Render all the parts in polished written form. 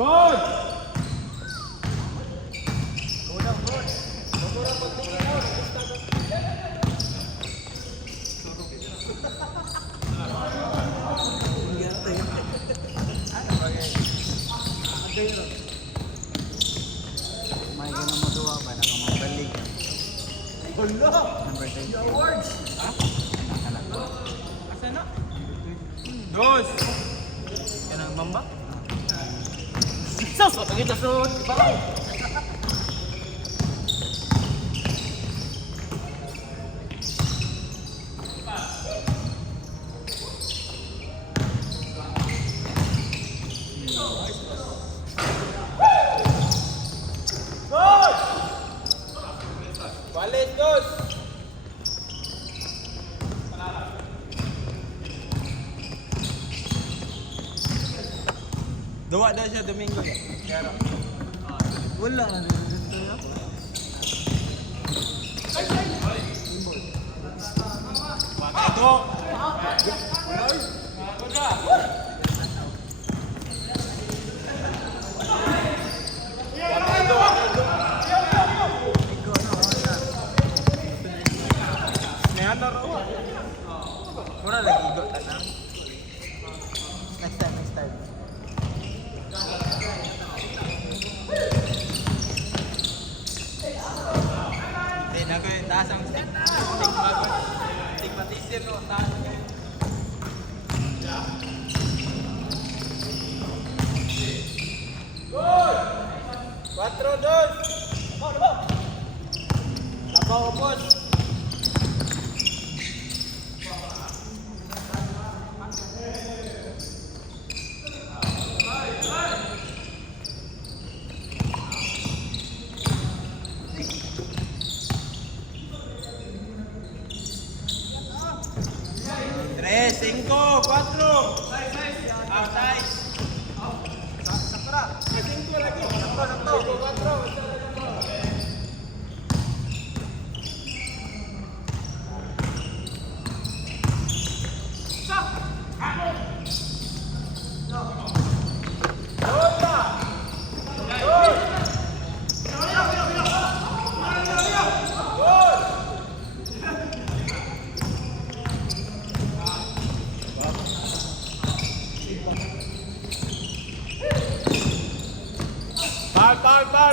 Good! May ganun mo duwa ba? Nakamabalik. Hala! Number 10. Awards! Ha? Anak ko. Asa na? Dos! Yan ang bamba? Sus! Pagkita sa baraw! Balik, dos! Duwa daw siya Domingo. Kaya Wala na dito ya. Ito! Mura lagi igot na. Next time, next time. Hindi na ko yung taas ang stick. Stigmatism no, taas. Gol! 4-2! Labaw ko, boss! Tres, 5, 4. Half size. Sakura. 5 lagi. Sakto. 4.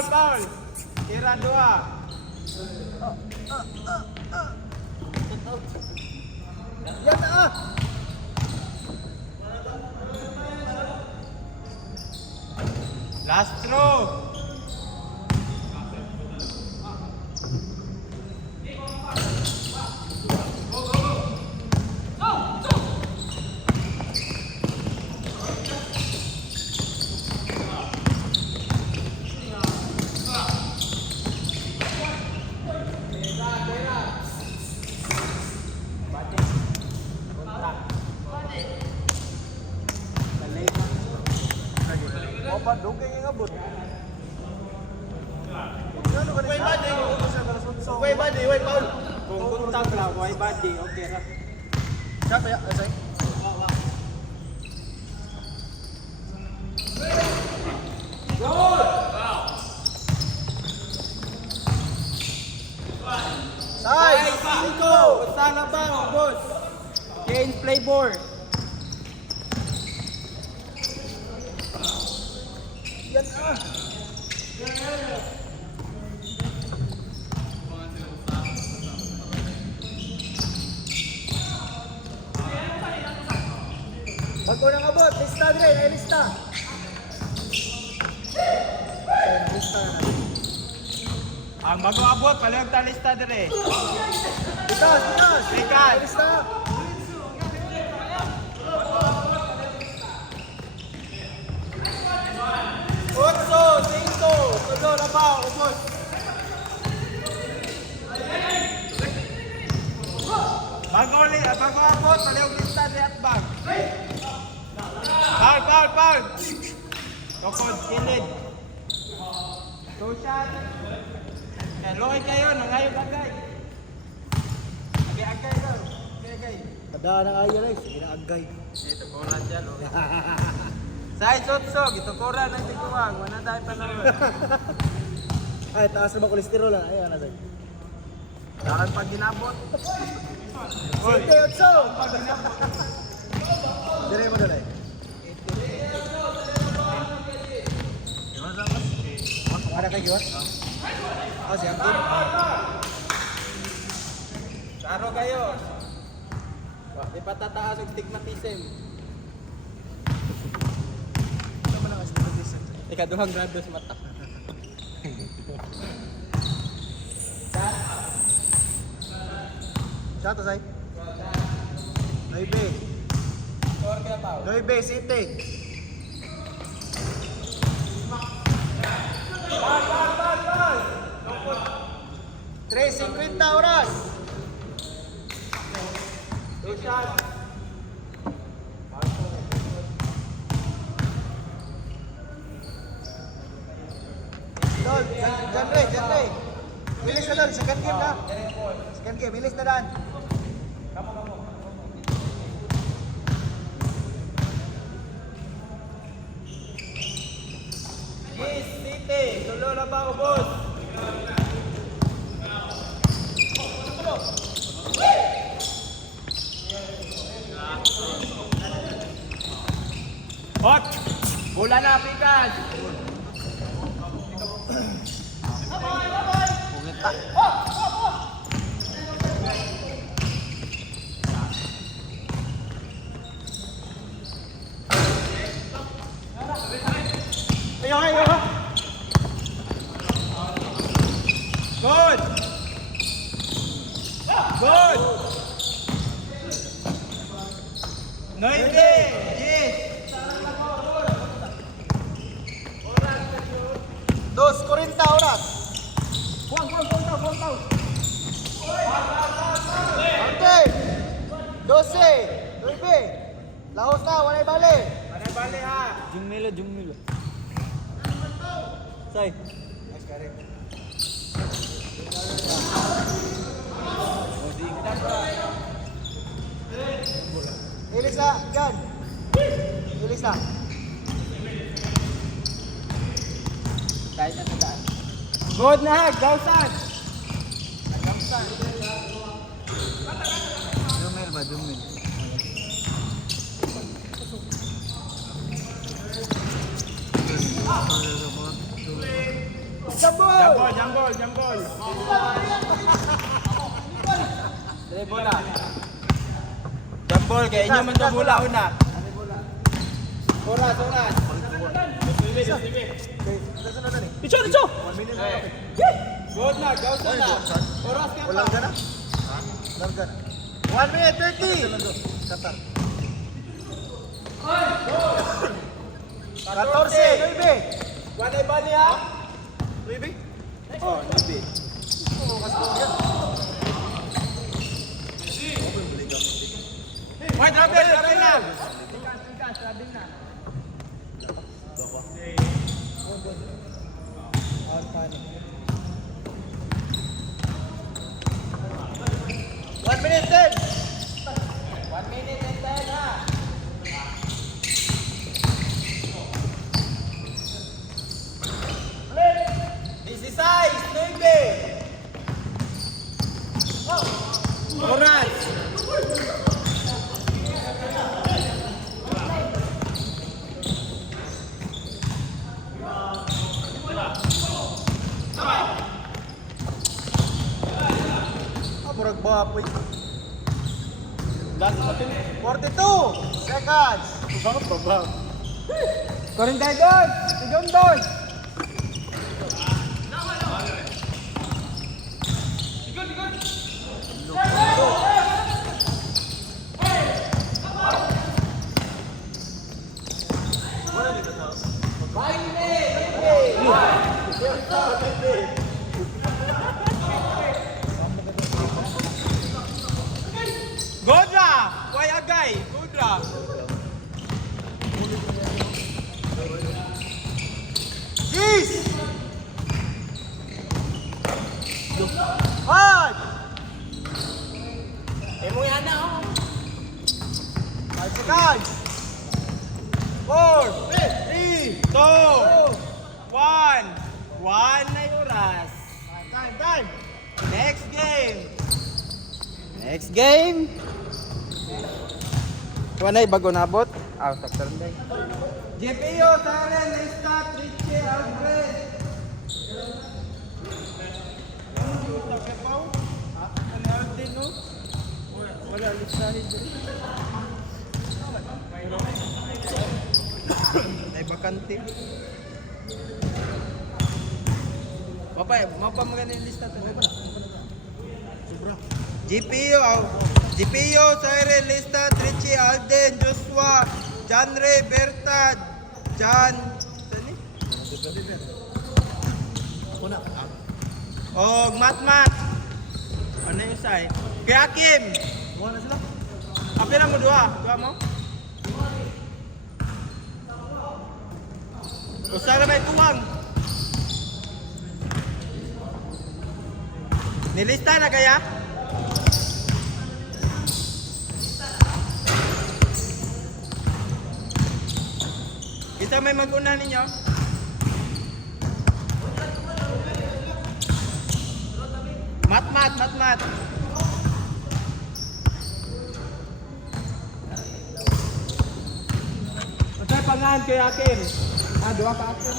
Foul. Tira 2. Yan na ah! Last throw. Opa, dugay nga abot. Way body, way foul. Kung kontak lang, way body, okay ra. Siapa ya? Asay? Goal! Size! Nico, sana ba, boss? Kane Playboard. Yan ah! Bago nang abot, lista dire, ay lista. Lista na. Ang bago abot, palihog ta lista dire. Bitas, bitas. Bitas. Ay lista. Otso, 5, tulo na ba, ubos. Bago abot, palihog lista dire at bag. Foul. Tukod, kilid. Two shot. Loy kayo, nangayon agay. Agay daw. Agay. Ada na ayo guys, sige na agay. Ito, bola dyan. Size 8, gitukuran ng tiguang. Wala tayo panahon. Ay, taas na ba kolesterol ah? Ayan, nasay. Dahan pag ginabot. Sinte, otso! Dire mo dali. Ada kayo giwat? Oh, si Angkin. Karo kayo. Di pa tataas ang stigmatism. Ano man ang astigmatism? Ikaduhang grado sa mata. Shot, Asay. Noibe. Score kaya pa. Noibe, Sinte. Tres 50 oras. Two shot. Tol, dyan Ray. Bilis na dyan, second game na. Second game, bilis na dyan. Yes, City. Tulo na ba ubos? Hot! Bola na, Pikas! Pugita. Ayo. Good! Good! Noite! Yes! 2:40 oras. Okay. 12. 9. Lahos na, walay bali. Panay bali ha! Jumilo. Say. Nice, Karen. Ilis na, yan. Ilis na. Kahit na tandaan. Good na ha! Gausan! Dumil ba? Jambol! Dali bola. Jambol, kaya inyo man ito bola una. Oras. Okay, nasunod na ni. Dicho! 1 minute na natin. Good na, gausan na. Oras ka pa. Walang gana? Walang gana. 1 minute 30. Katar. 14. 9. Panay bali ha? 9. Oh, nabi. Oh, mas go yan. Wait, grabe na. On panic. 1 minute 10. 1 minute and 10 ha? This is size, 9. Oras. Murag bapoy. Last natin. 42 seconds. Baba. Karin tayo doon. Sigong doon. Godra! Why agay? Godra! Jeez! 5 Eh mo yan na oh. 5 seconds. 3, 2, 1. 1 na yung oras. Time. Next game. Next game. Wala na bago nabot. Sakto rin day. GPO, Taren, Lestat, Richie, Alfred. Ano Alfred, no? Wala, listahin dito. Ay, bakante. Mapa maganda yung lista talaga. GPO, Cyril, Lista, Richie, Alden, Joshua, John Ray, Bertad, John, Matmat. Ano yung side? Kaya Kim. Buwan na sila. Apila mo dua? Dua mo? Usaha may tuwang. Nilista na kaya? Isa may mag-una ninyo? Matmat. Patay pangan kay Akin. Dua ka Akin.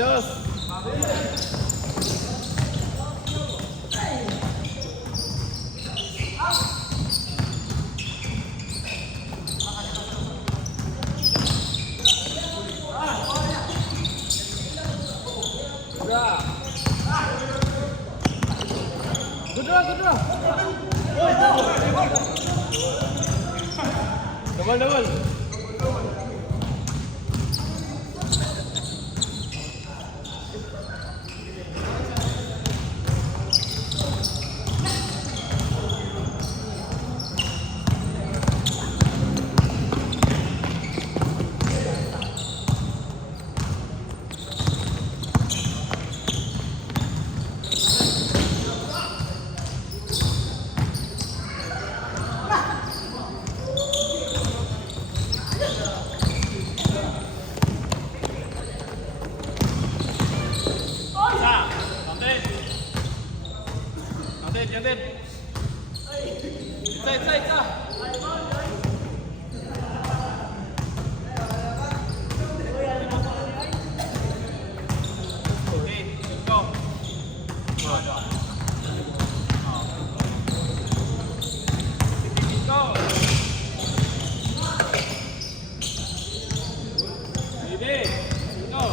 dos. Good draw, good draw. Double. Yan din. Isa. Okay, go. Go. Sige, go.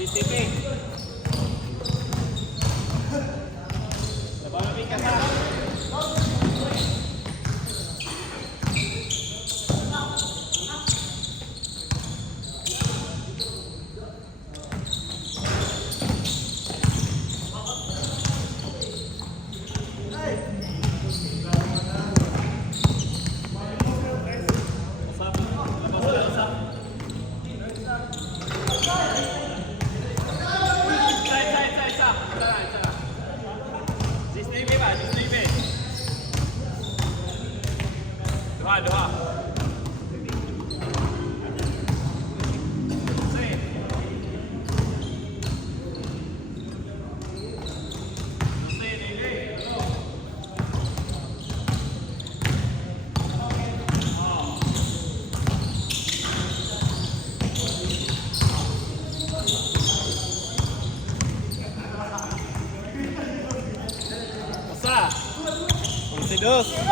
GCP. Sabang ka sa. Dua. Pasa. 11-2.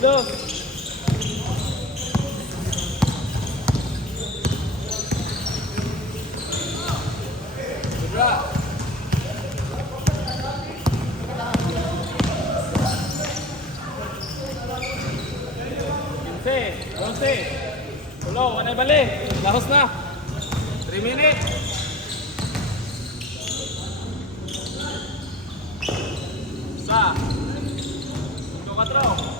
Terus. Berdua. 11. Tulong, mana balik? Lahos na. 3 minutes. Sa. 4.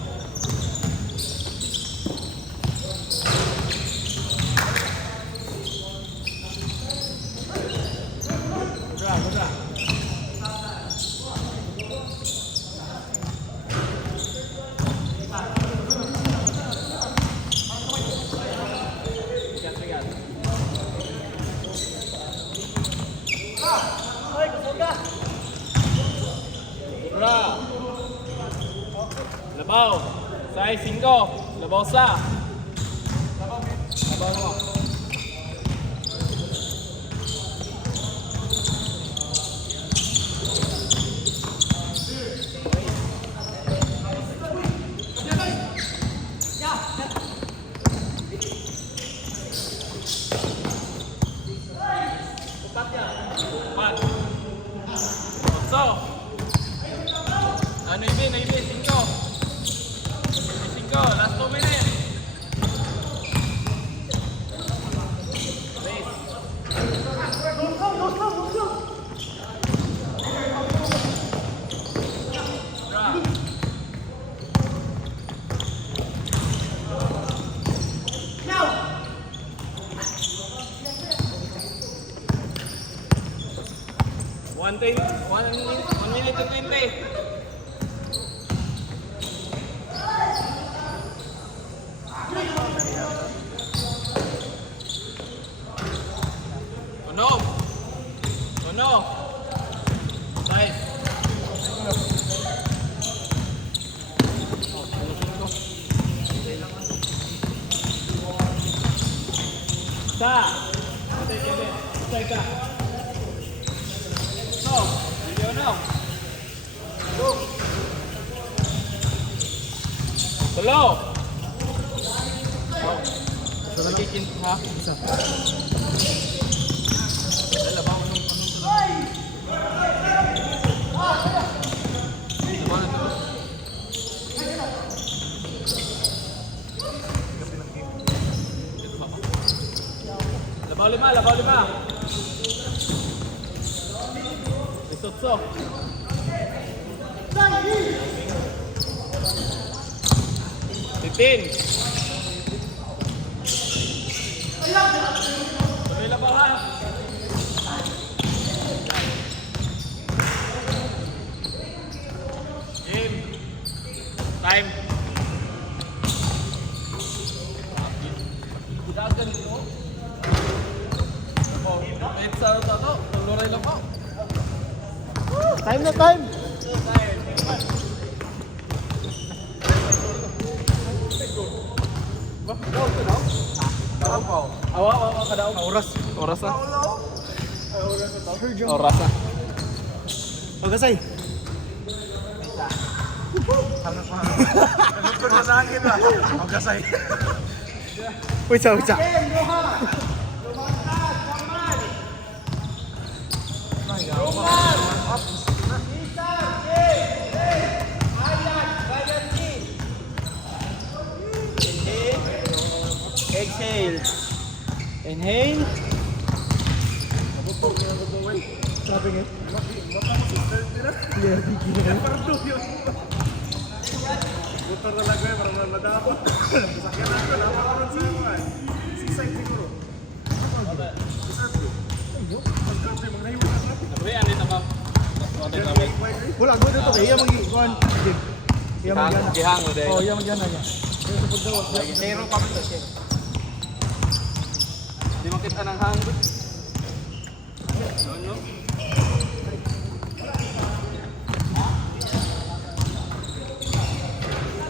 Labaw. Size 5. Labaw sa. Labaw mo. Pat. So. Ano ibig? 5. 5. Last 2 minutes. One minute to 20. Ano? Nice. Sa. Stay ka. No. Video now. Go. Hello. Oh. Nagikin ha? Isa. Labaw mo ng Labaw lima. Isotso. Titin. Sabay labaw ha. Game. Time. Dagan ito. Kahit sa ano, luray lang po. Time na time. Awa ka daw. Oras. Oras na. Oras na. Pagkasay. Nagpapagod na sa akin ba? Pagkasay. Wait, sa. Exhale. Inhale. Sabi nga. Yeah, bigyan na. Motor talaga eh, parang madapot. Sakyan ako, napakaroon sa mga. Seaside siguro. Sabi, andito ka. Wala, go dito kay iya mag-ikuan. Iya mag-gana. Gihang mo dahil. Oh, iya mag-gana niya. Zero pa ito. Di makita ng hanggot. Ano?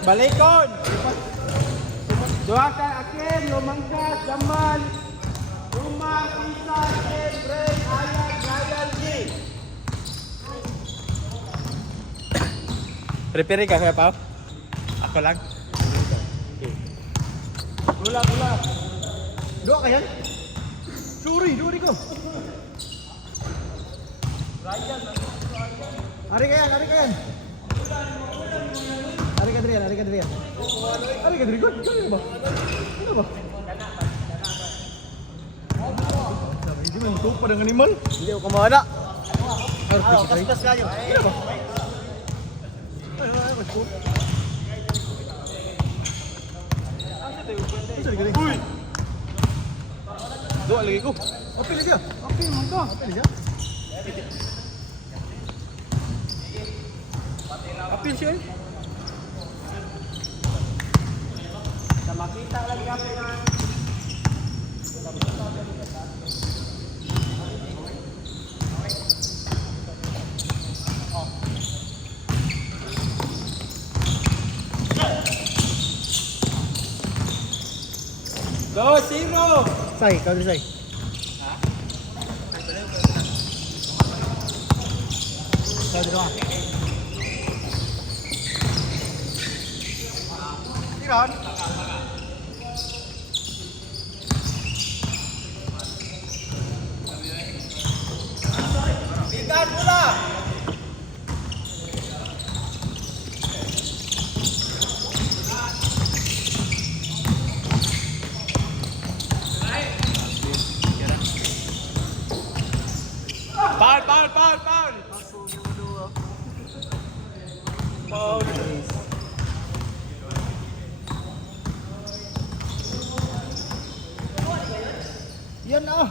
Balikon! Dua ka akin, lumangkas, daman. Rumah, isa, akin, break, ayat, gayal, G. Prepare ka kaya Pao? Ako lang. Gula. Dua ka yan? Duri ko. Ari ka yan. Ari ka Drian. Ari ka Drian. Kaya ba? Ano ba? Hindi mo yung tupa ng animal. Hindi ako kumana. Kaspas kayo. Ano ba? Uy! Dua lagi ko. Apil dia. Apil dia. Apil siya. Sa makita lagi kami na. 0. Say, ikaw din, say. Say, dito ka. Tiran. Bigan pula. Foul. Yan na.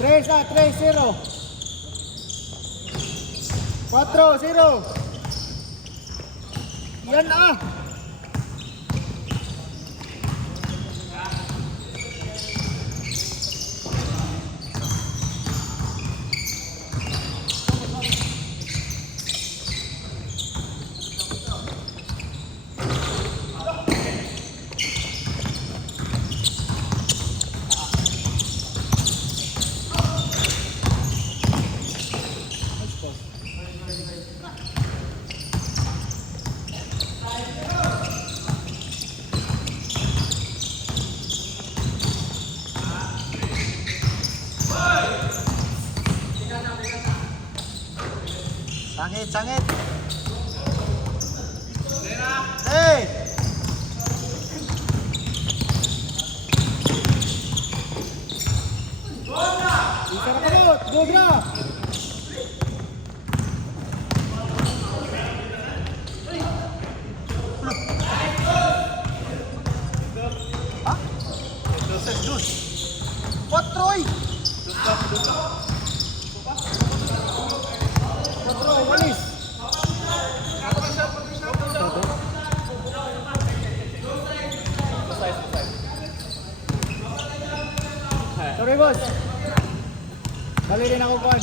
3-0. 4-0. Yan na. Sangit. Hey! Isa na kalot! Gogra! Ha? Dos. Patroy! Patroy, walis! Sorry, boss. Bali rin ako, Juan.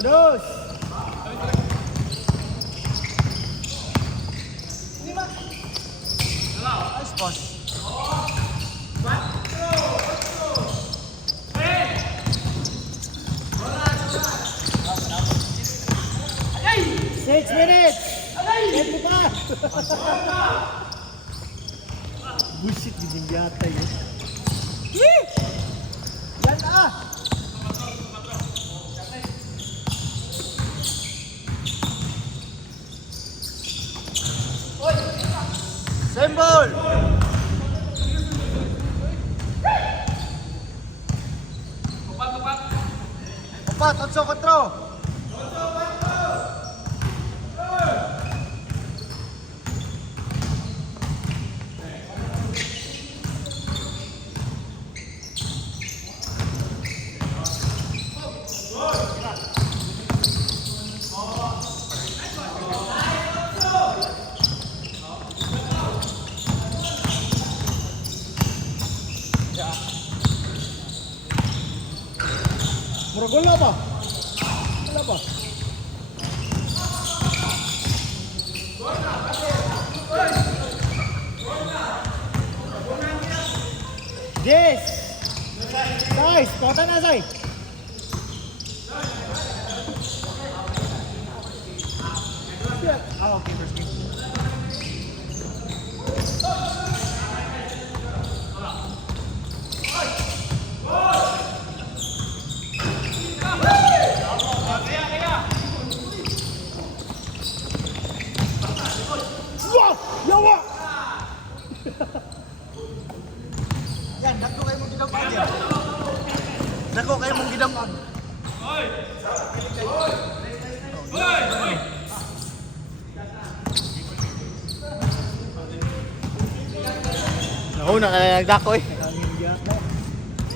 Dos. Nice boss. Six minutes. Tempo pa. Bullshit din yata yun. Yan na. Same ball. 4-4. Murag wala ba? Wala ba? Yes! Nice! Kota na, Zay! Ah, okay, first game. Yawa! Yan, dako kayo mong gidampan yan. Dako kayo mong gidampan. Hoy! Hoy! Nauna ka na nagdako eh.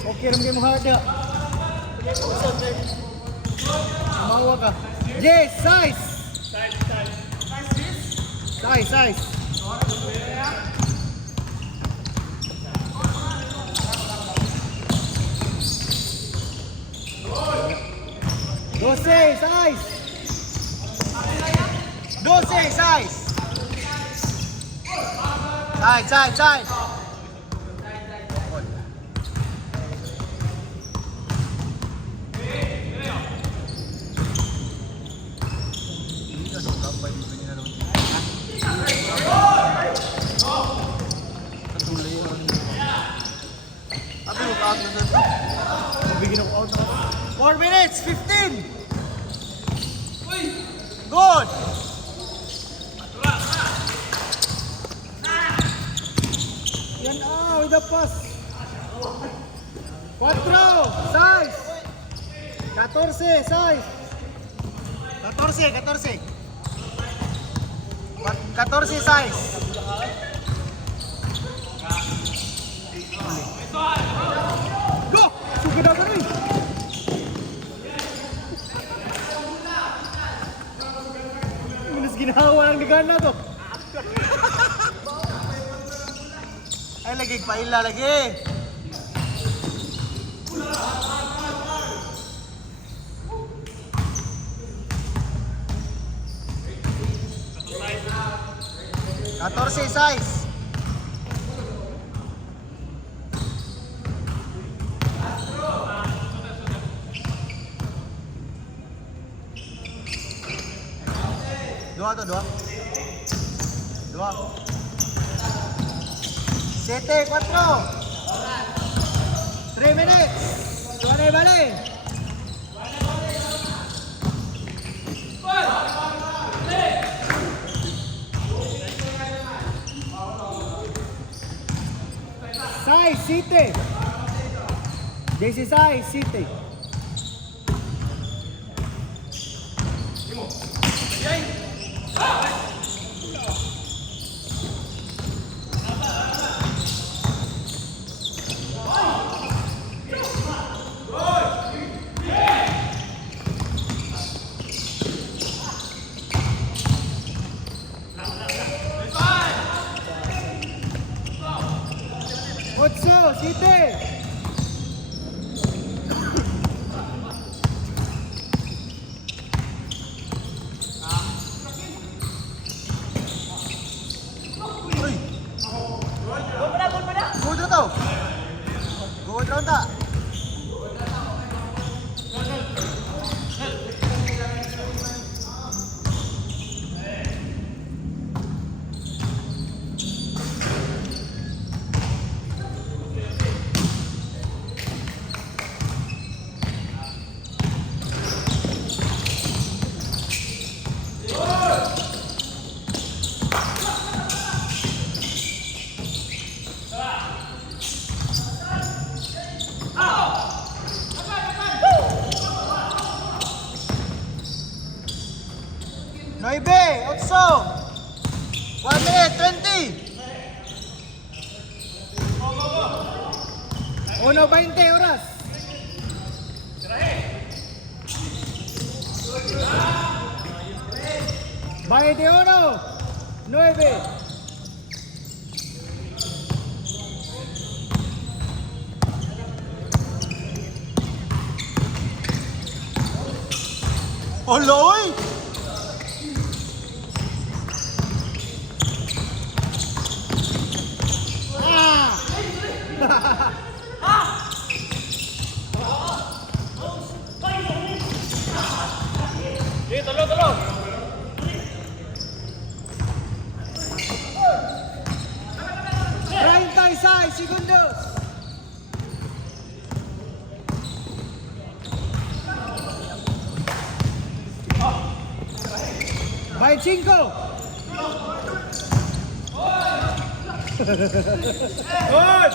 Okay, ram kayo mong hard ya. Mawa ka. Yes, size! Size. Size. Doce, size. Side. Abi, mag-out na sa 4 minutes, 15. Good. Yan with the pass. 4, size. 14, size. 14, size. Go! Sugod na rin. Minus ginawa ng ligana to. Ay, lagi paila lagi. Catorce size. Dua. 7, 4. 3 minutes. Balik. Size, City. JC size, City. Otso, City. Good round ta. Noibe, Otso. 1 minute, 20. 1:20 oras. Baite 1, 9. Oloy! Talo. 36 segundos. By 5. Good.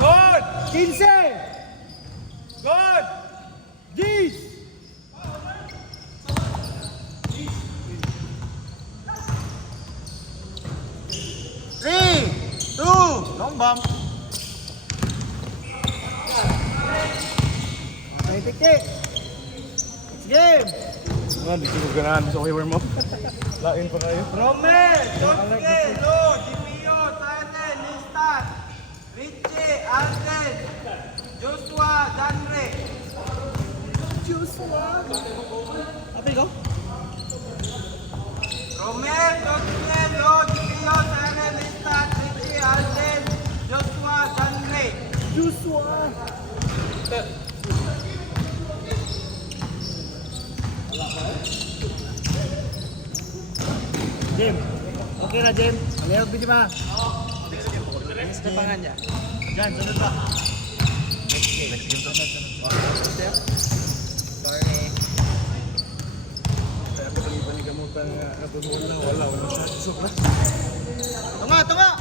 Good. 15. Good. 10. 3, 2, long bomb. Okay, tik-tik. It's game. Nga, di ko ganahan sa wayward mo. Lain pa kayo. Romel, Josuke, Lo, GPO, Sayan, Listat, Richie, Alden, Joshua, Danre. Apa ikaw? Romel, Josuke, Lo, GPO, Sayan, Listat, Richie, Alden, Joshua, Danre. Joshua. Jim. Okay na, Jim. Layot din ba? Next na pangan niya. Diyan, sunod ba? Next game. Sorry. Kaya pa rin panigamutan nga natutunan na wala siya. Sobra. Tunga!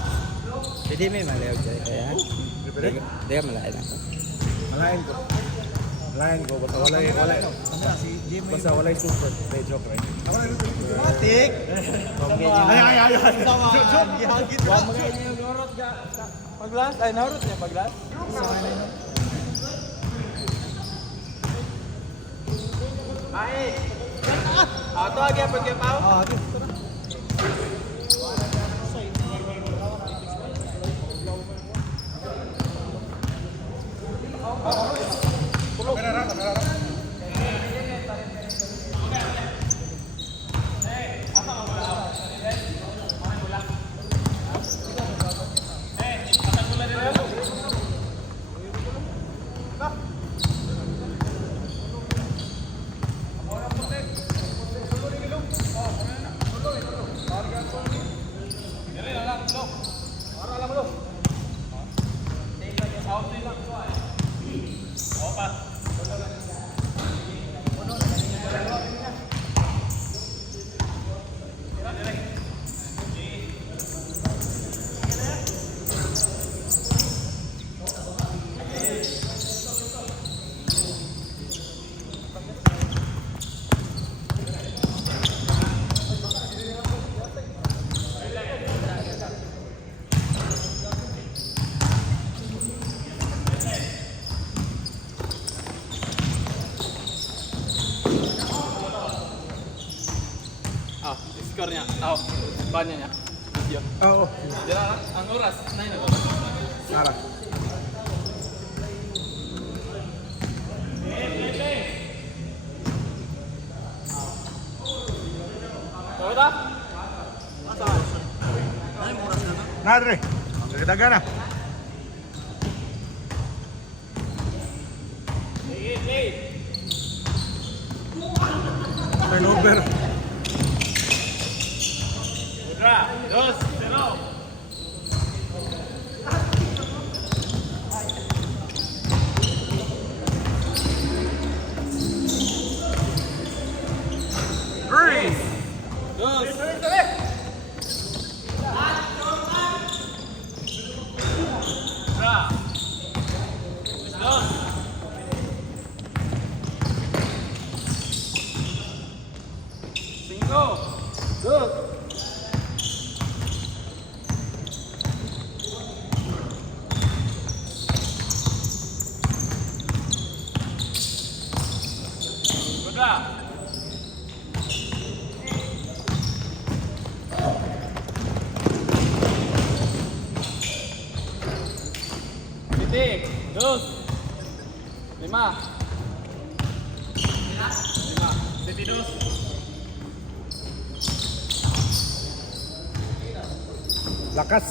Jadi may malayo dyan kaya. Hindi ka malayo na ako. Malayan ko. Basta walay. Si Jim. Basta walay super. They joke, right? Matik. Ay. Joke. Gihagit Huwag mo kayo yung narot ka. Paglas? Ay, narot niya paglas? Ay! Ato lagi ang pagkapaw? Score niya. Bannya niya. Video. Oo. Dila ang oras 9 na to. Sara. Kawita? Nadre. Nagdaga na. Turnover. Udra, 2-0. Titik, 2, 5. 22. Lakas.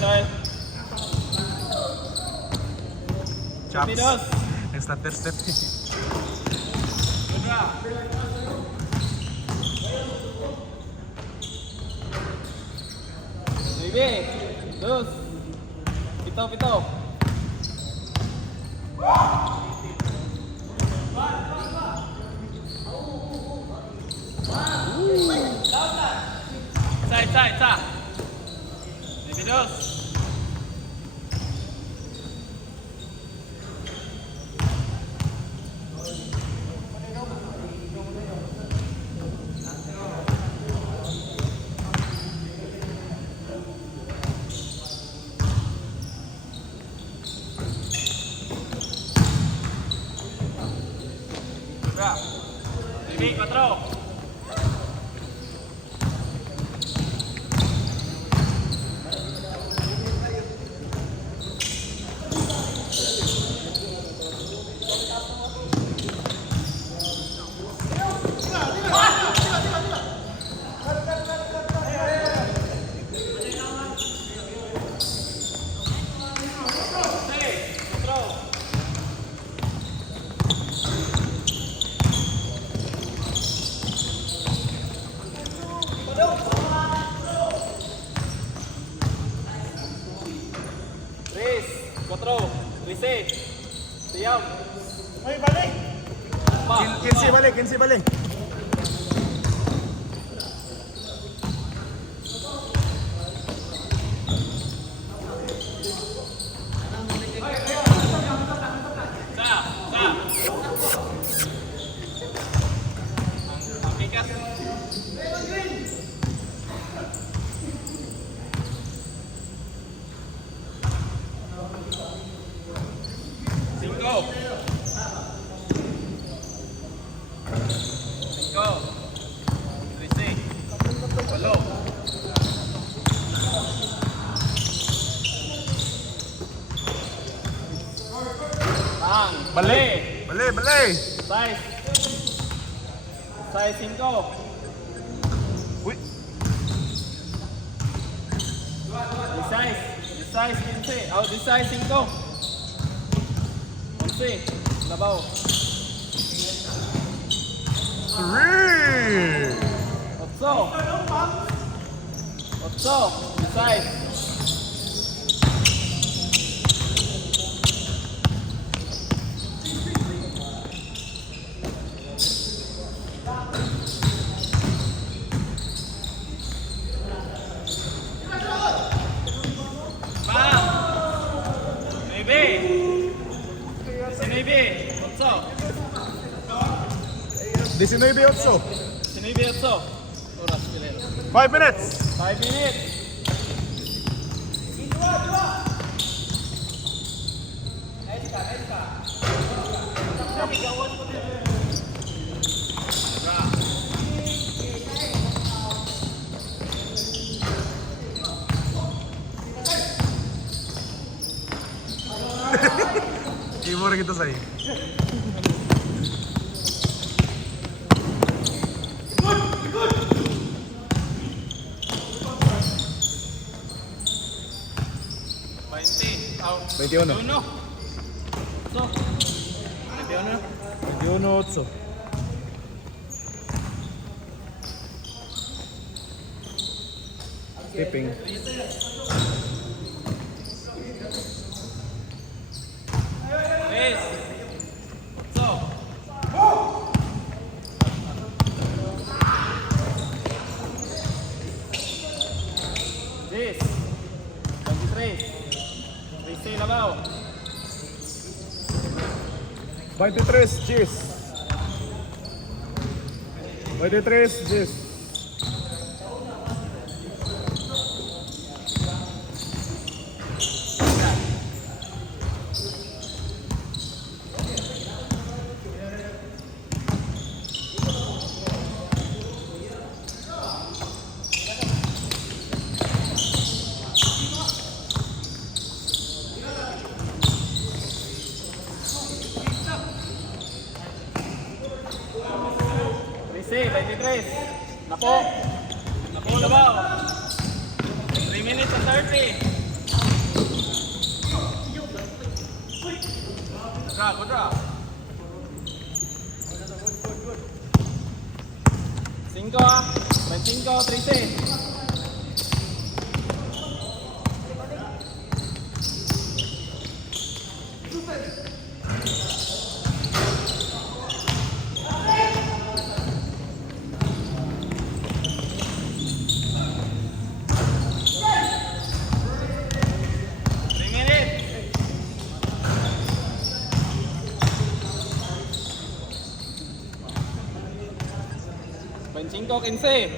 Rawel. Chops. 22. Next na step. Udra. Baby, 2. Pito. Side. 22. Ra. Remy, 4. Chris, 4. Rise. Siyam. Ay, balik! 15 balik, 15 balik. Cinco. Rise. 8. Ang. Balik! Balik, balik! Size. Size 5. Uy! Size. Size 15. Oh, size 5. 11. Labaw. 3! 8. 8. Size. Maybe. 19-8. Sinibi 8. Oras pilero. 5 minutes! 5 minutes. Keyboard kita sa'yo. Out. 21. 21. So. 21. 21-8. Skipping. Yes. So. This. 23. Rise Labaw. 23, Gis. 23, Gis. Rise 23. Napo. Napo Labaw. 3 minutes and 30. Kudra. 5 ah. 25, 13. Cinco, 15.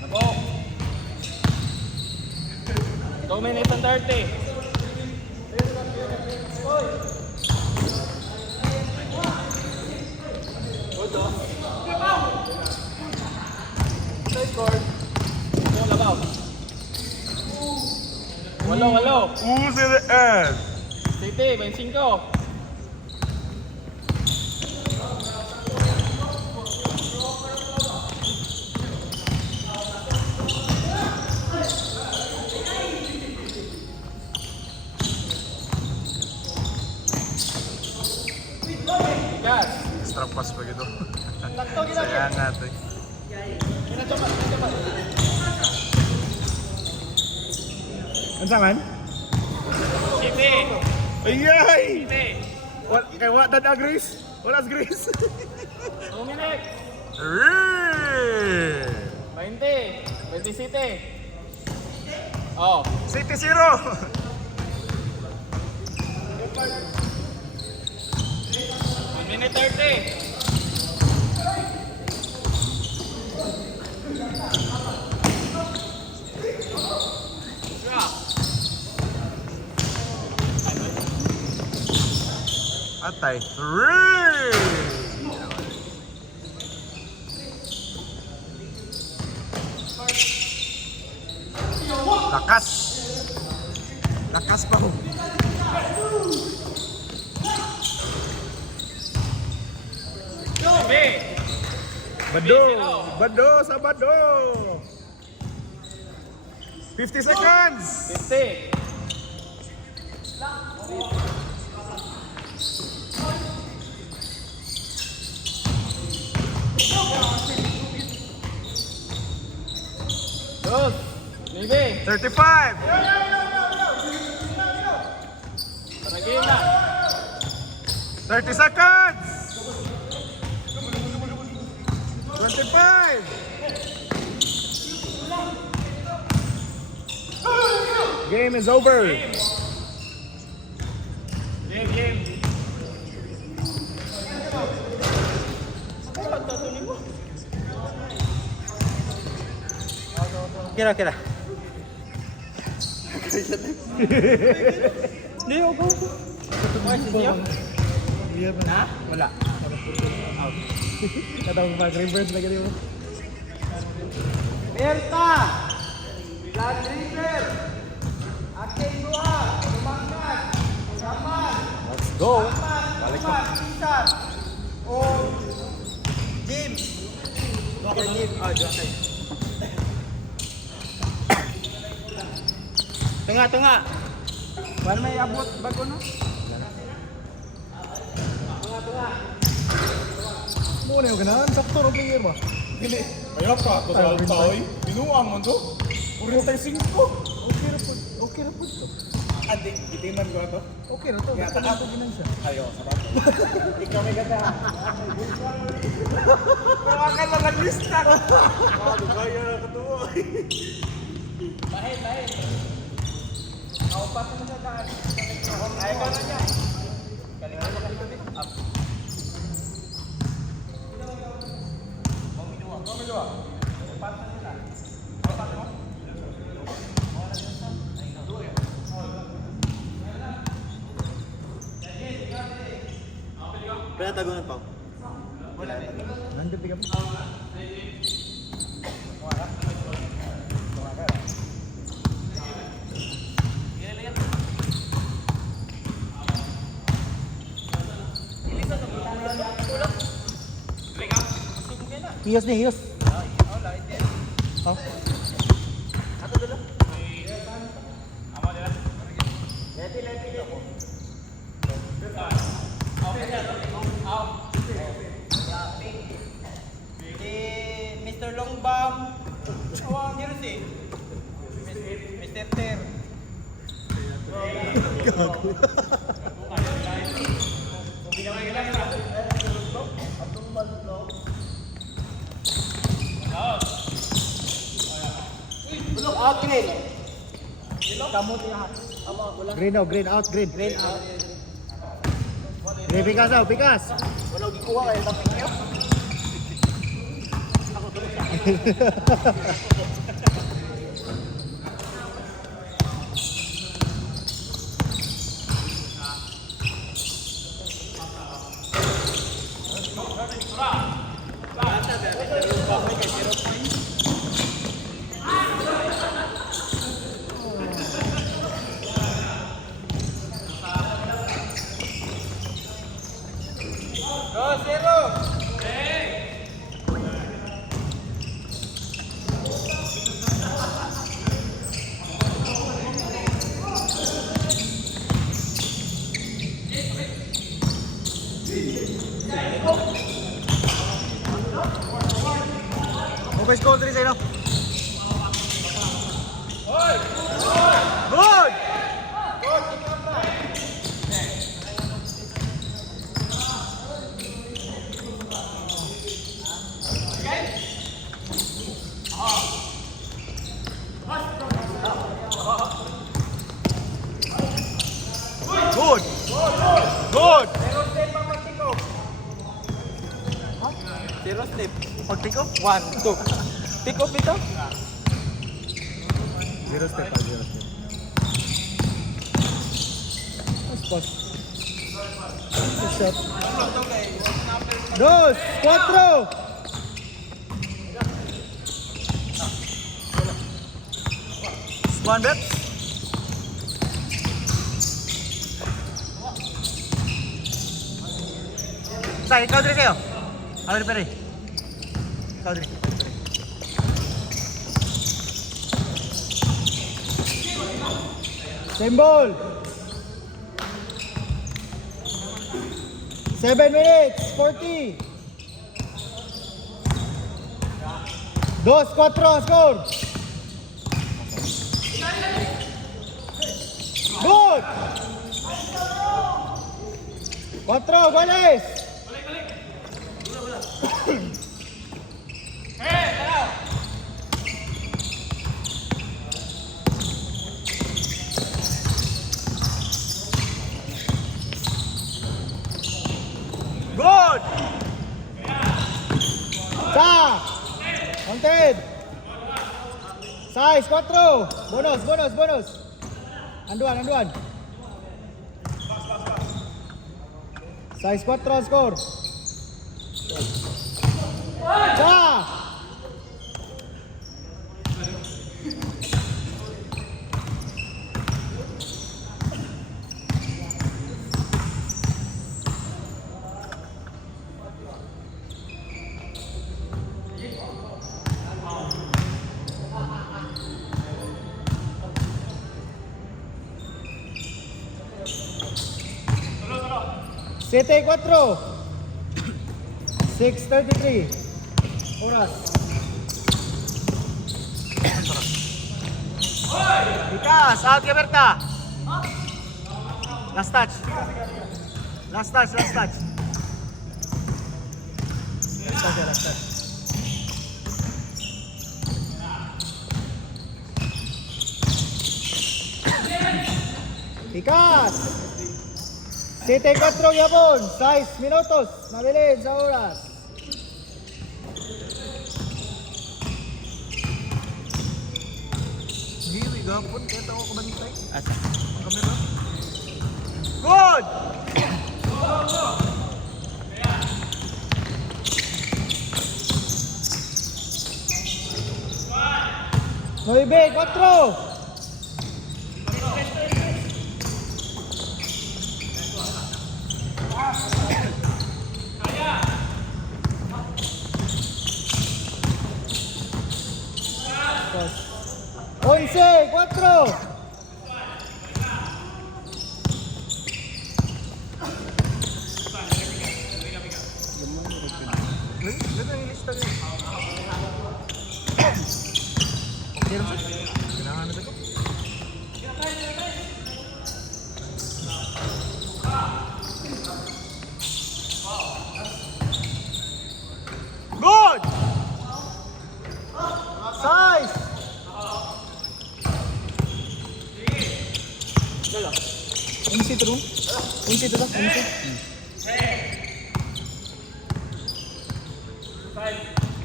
Napo. 2 minutes and 30. UCDS. City, 25. Gas. Extra pass pa gitu. Sayang nga ito. Ang sangan? City. Ayay! City. Kay wa dad agris? Wala agris. 2 minutes. 20. 20 City. Oh. City 0. 1 minute 30. Atay. Lakas. Lakas pa ho. City. Bado. Bado sa bado. 50 seconds. 50. Dos. 9. 35. Paragin na. 30 seconds. 25. Game is over. Game. Kira. Leo, go. Iya ba? Ha? Wala. Katawag mag-reverse lagi rin mo. Berta! Blood River! Aking Buha! Lumangkat! Saman! Let's go. Balik ka. Pisan! O... Jim! Jim. Jim. Tunga! Wala may abot bago no? Tunga! Muna yung ganahan. Sakto rin player ba? Dili. Mayroon ka. Kusal taoy. Binuang mo to. 45. Okay na po to. Adi, itiman ko ito. Okay na to. Basta na ito ginansa. Ayo, sabat. Ikaw may ganda. Mga ka mga lista. Kaya na katuwa. Bahit. Ako pa sa mga daan. Ay, ka na niya. Kalingan mo kasi kami. Up. Mamiluwa. Pas na nila. Pas mo. Kaya tagunan pa. Nandun bigam. Hiyos ni, hiyos. Oh. Mr. Longbam. Awang jersey. Mr. Ter. Out green. Green out. Green out. Pikas. Wala gikuha kaya tapos niyo. Okay, score 3 sa'yo. Good! Good! Good! Zero step. Pag-pick up? 1, 2. Pick up ito. Zero step. Spot. Shot. Dos, cuatro. One bet. Sa, ikaw diri kayo. Ano rin pere? Ikaw diri. Same ball. 7 minutes, 40. Dos, cuatro, score. Good. Cuatro, goles. Good! Sa. Counted. Size, cuatro. Bonus. Anduan. Size 4, score. Sa. Siete, 4. 6:33. Oras. Ikas, out ka Berta. Last touch. Last touch. Ikas. 7-4 yapon. 6 minutos. Mabilis sa oras. Hiwi gapon, kaya tawa ko bantay. Asa? Kamera. Good! Nueve, 4. Once, 4. Ganda yung lista niyo. Meron sa? Kailangan na ba ito? Good! Size. Once ito rin. Once ito rin.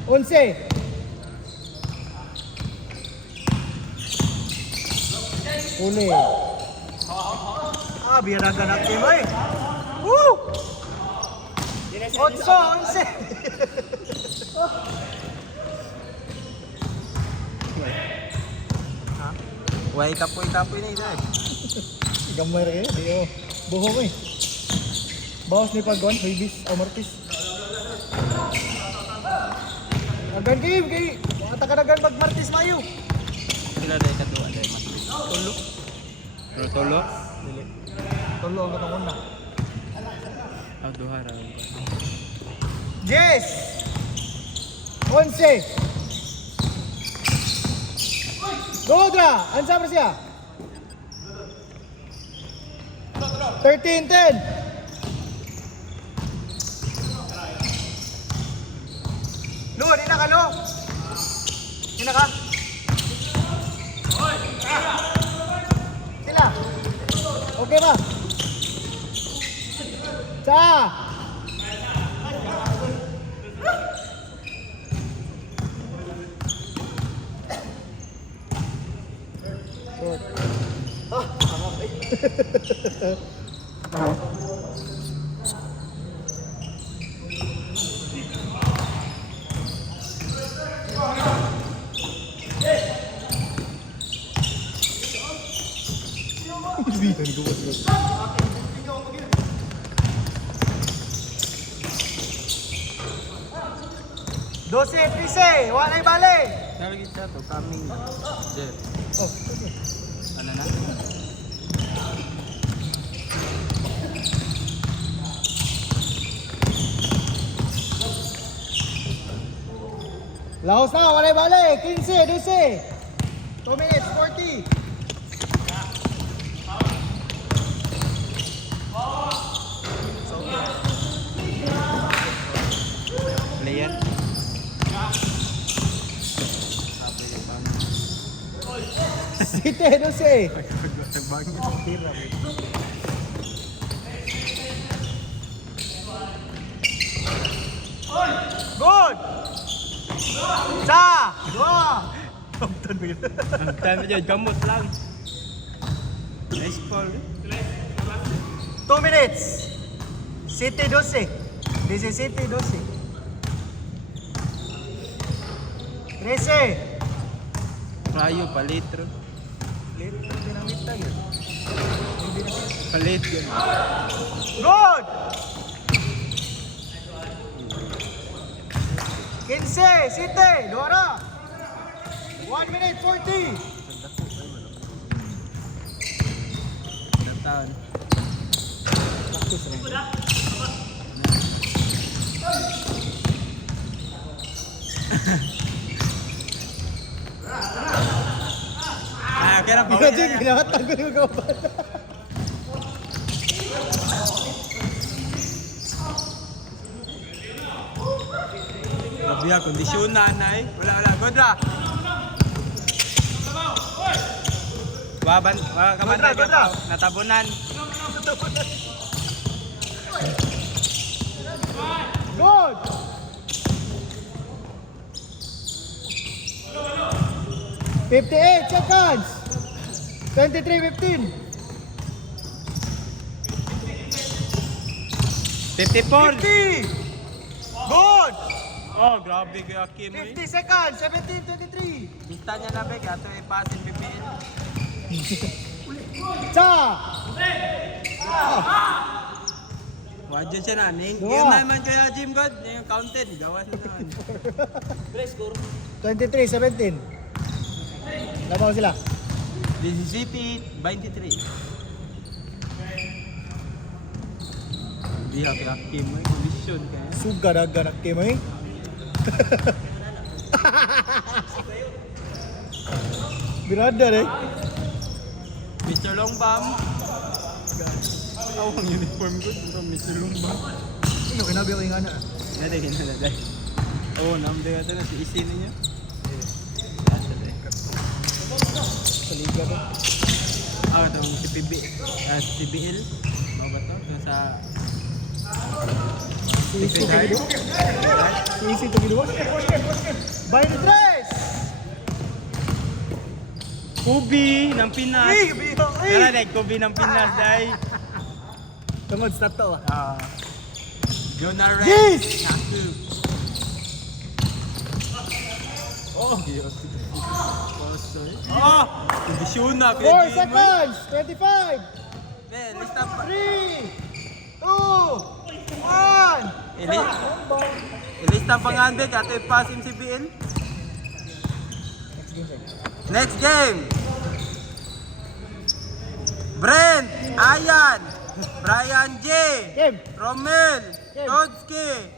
Once. Uli. Ah, biar agak nak tim ay. Woo! 11. Way tapoy na ito. Gamay rin. Di oh. Buho mo eh. Bawas ni Pagwan, Babies, o Martis. Agan game, kay matagadagan pag Martis mayo. Sila dahil katuwa dahil mas. Tulo. Tulo? Dili. Tulo ang katong una. Ang duha raw. Yes! 11. Godra! Ansa pa siya? 13-10. Lo, di na ka, Lo. Di na ka. Sila. Okay ba? Sa. Short. Dosi, pise, wala yung bali. Sabi kita to, coming. Jeff. Oh, Ano na? Laos na, wala yung bali. 15, 12. 2 minutes, 40. Player. Site, 12. Good! Sa! Dua! Ang time dyan, gamot lang. Nice ball. 2 minutes. City 12. This is City 12. 13. Prayo, palitro. Late, dinamita yun. Palit yun. Good! 15, City, Dora. 1 minute 40. Nataon. Kaya na Ikaw dyan, ginakatag ko yung kapan. Grabe ah, kondisyon na anay. Wala. Godra! Kabantay ka Godra. pa. Natabunan. Good! $58 seconds. 23-15. 54! 50. Good! Oh, grabe kaya Kim. 50 seconds. 17-23. Bista niya na beg. Ato ipasin BPL. Sa! Wadyan siya na. Dua. Yung naman kaya Jim God. Yung counted. Gawas na naman. 23-17. Labaw sila. Mississippi 23. Hindi kaya Kim. May kondisyon kaya. Suga na ganak kayo mo eh. Birada eh. Mr. Longbam. Ang uniform ko. Mr. Longbam. Ano kinabi ko yung ana? Naday. Oo, number ka na si isin niya. Sa liga ba? Itong si PBL. Ano ba to? Ito sa... Si Isi ito ginuwa? Si Isi ito ginuwa? By the tres! Kubi ng Pinas. Tara, Kubi ng Pinas, day. Tungod, stop to ah. Jonah Red. Yes! Naku. Oh, oh, kondisyon na. 4 seconds! 25! Ben, lista pa. 3! 2! Ilista pangandig at ipas in CBN. Next game. Brent, Ayan, Brian J, Romel, Todski,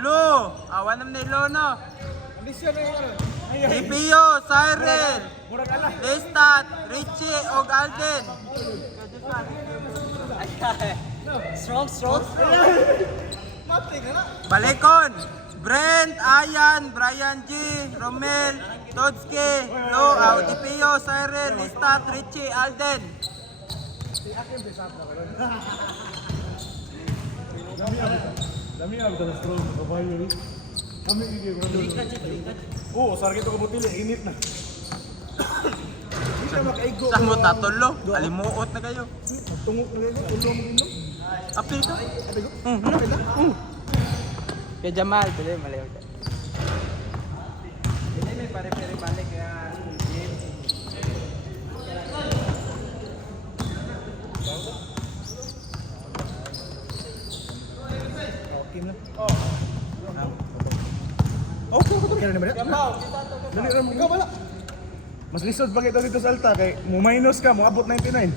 Lo, awan naman na Lo no. DPO, Cyril, Lestat, Richie, og Alden. Strong. Balikon, Brent, Ayan, Brian G, Romel, Todski, Lo, DPO, Cyril, Lestat, Richie, Alden. Dami ako sa strong kabayo ni. Kami hindi ko dulu. Oh, sargi to kabutili, init na. Hindi ka makaigo. Sa mo tatulo, alimuot na kayo. Tungok na kayo, ulo mo inom. Apil ka? Kay Jamal, pwede malayo ka. Hindi may pare-pare balik kaya Okay na ba? Dali ram ikaw wala. Mas lisod pa kita dito sa alta kay mo minus ka, mo abot 99.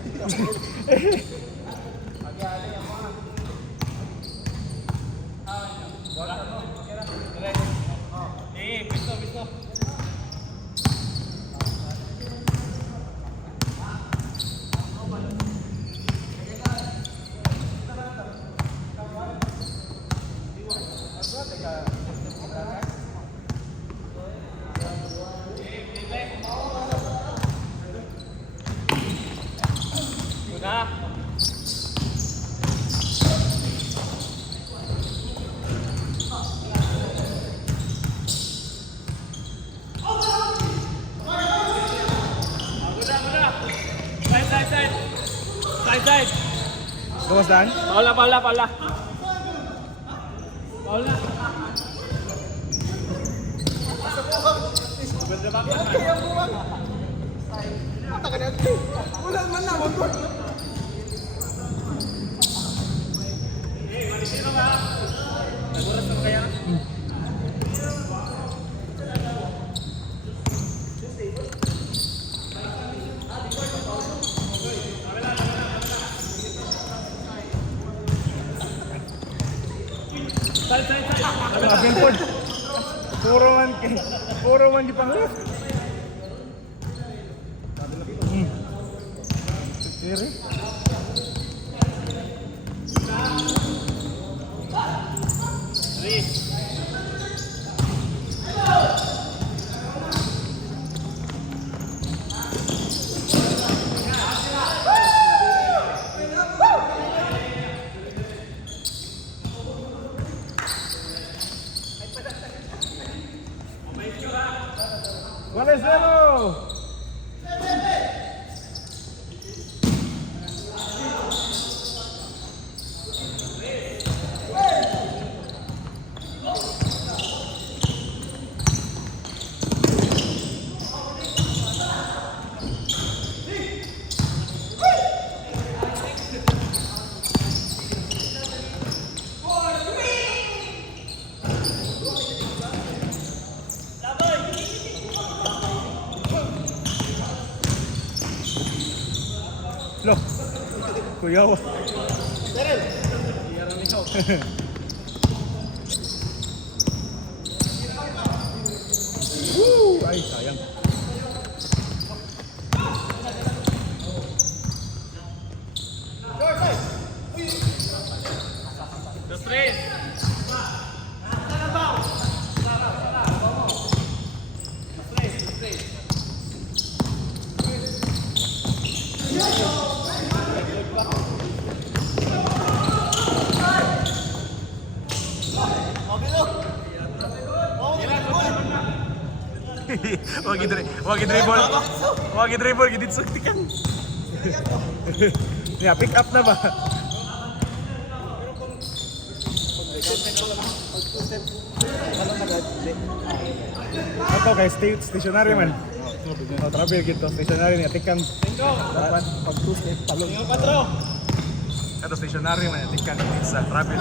Side. Gawas daan? Paula. Wala man na, wag ko. Abin po. Puro man di pangarap. Siri. ¿Cuál es cero? Lo, cuidado. Ay, sayang. Dos, tres. Wag i-dribble gidit saktikan. Ya, pick up na ba? Ato kay stationary man. No travel gitu, stationary ni atikan. Pag two step palong. Ato stationary man atikan sa travel.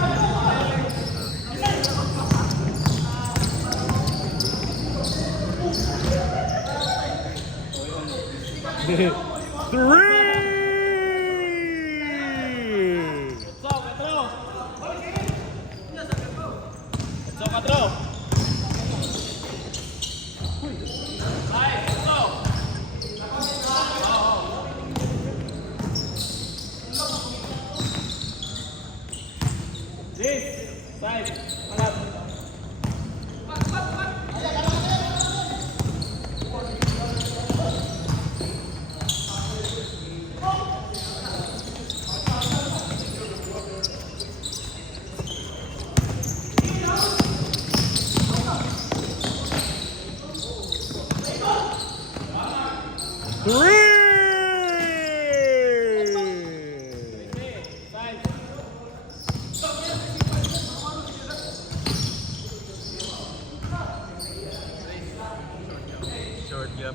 Short gap.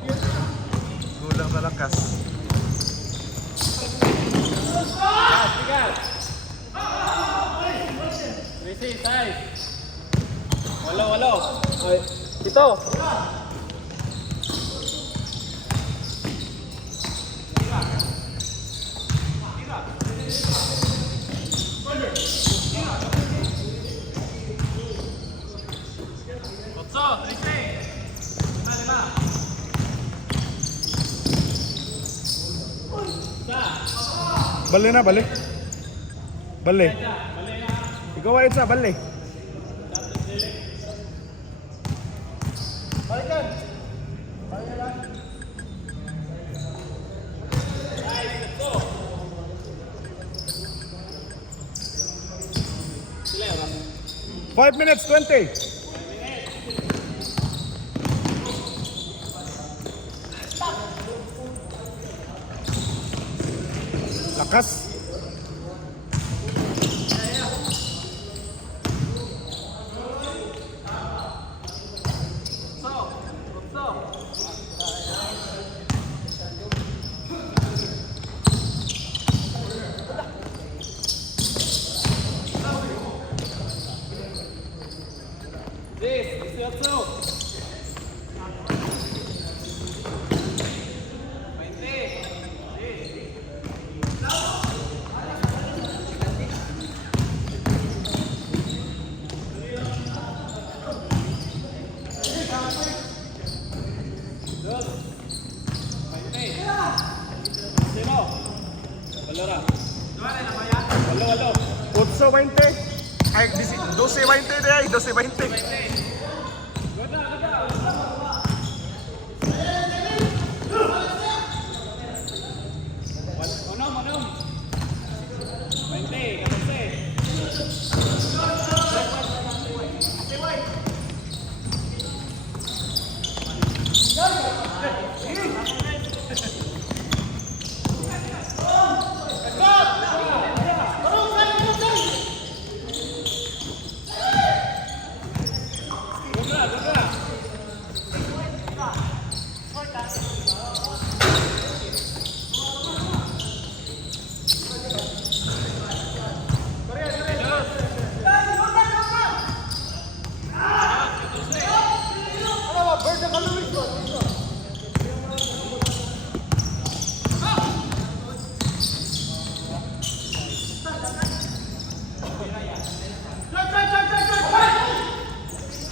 Kulang sa lakas. Walo. Ay, ito. Bali na, bali. Bali. Ikaw ay sa bali. Five minutes, 20. Lakas. Otso 20. Ay, 12-20 de ahí, 12-20.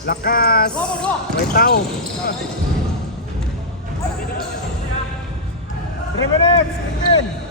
Lakas. May tao. 3 minutes. 15.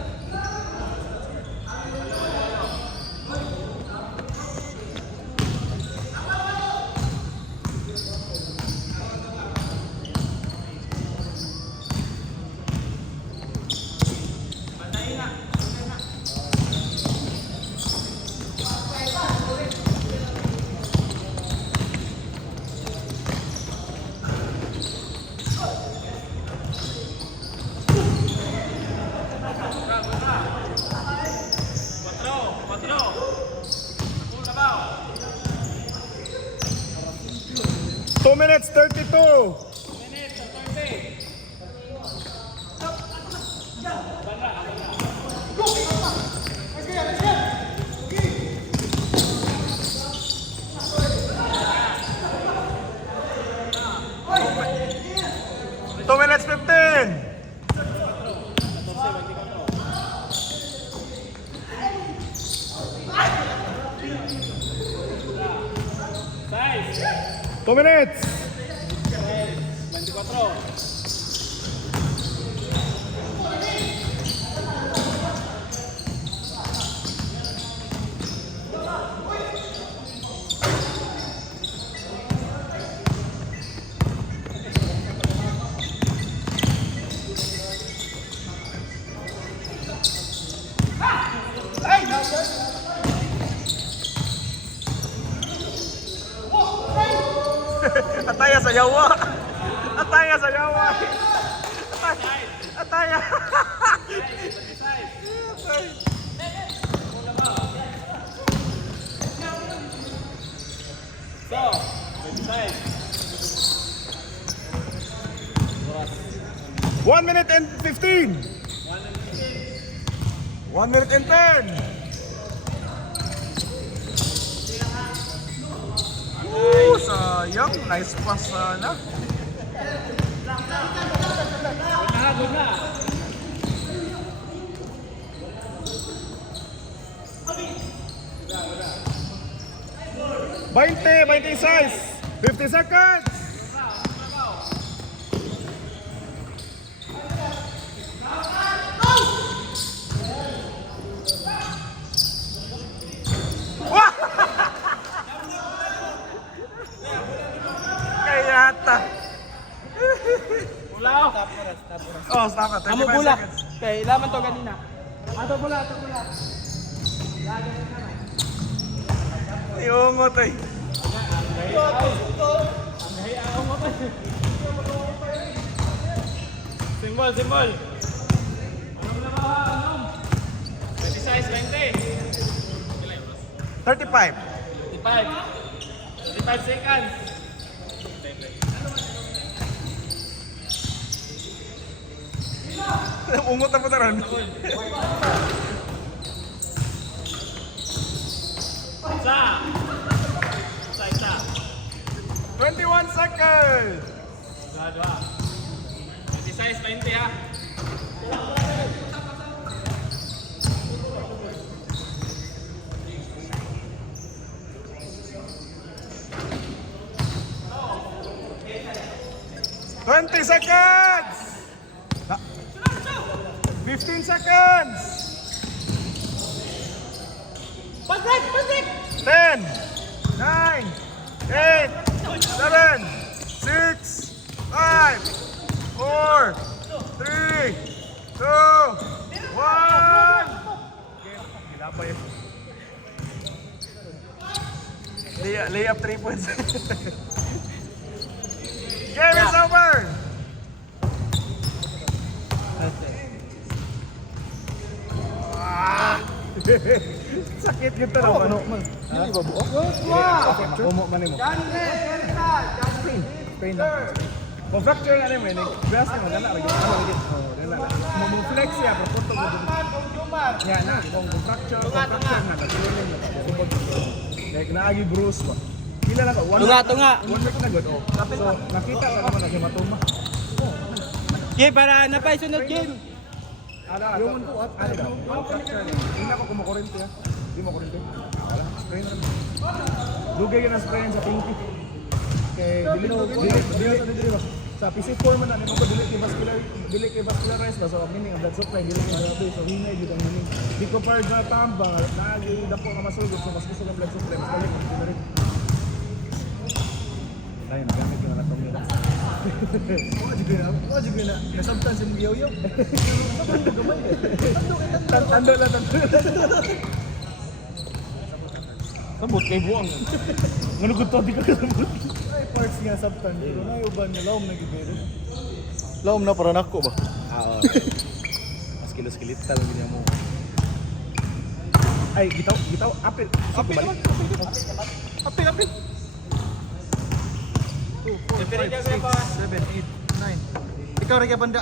Two minutes 32. Two minutes 15. 2 minutes. Ataya sa yawa. Ataya sa yawa. Ataya. One minute and 15. 1 minute and 10. Sayang. Nice pass sana. Good na. 26. 50 seconds. Kayata. Ulaw. Oh, stop na. 35 Amo bula. seconds. Kay laman to ganina. Ato bula. Iyongot ay. Simbol. 26, 20. 35. 35 seconds. Ungot na po na ron. Isa. 21 seconds. 26, 20 ha. $20 seconds. 15 seconds. Pasik! 10, 9, 8, 7, 6, 5, 4, 3, 2, 1. Layup 3 points. Game is over. Sakit gitu na ano man. Dili ba buo? Makumo man nimo. Pain na. Mo fracture na nimo ni. Grass na magana ra gyud. Mo flex ya pero punto mo. Ya na kung fracture na natulong na subod. Like naagi bruise ba. Pila na ka? Tunga. 1 week na gud. So nakita ka naman na hematoma. Okay, para na pa sunod game. Yung ko at ano daw? Hindi ako kumukurente ha. Hindi mo kurente. Wala, spray na naman. Lugay ka na sprayan sa pinky. Kaya dili ba? Sa PC4 man na, naman ko dili kay vascularize ba? So meaning ang blood supply, dili kay grabe. So hinay dito ang meaning. Di ko par na tambang, naagi-dapo na masugod. So mas gusto ng blood supply, mas balik. Di na rin. Ayun, gamit ko na natong yun. Wala juga na nasabtan sa yaw-yaw. Tando lang. Sambot kay buwang. Nganugot to, di ka kasambot. Ay, parts nga sabtan. Pero na yung ban na laom na gibero. Laom na para nako ba? Oo. Mas kilos-kilit lang niya mo. Ay, gitaw, apil. Apil naman. Apil. 2, 4, 5, 6, 7, 8, 9. Ikaw rin ka banda.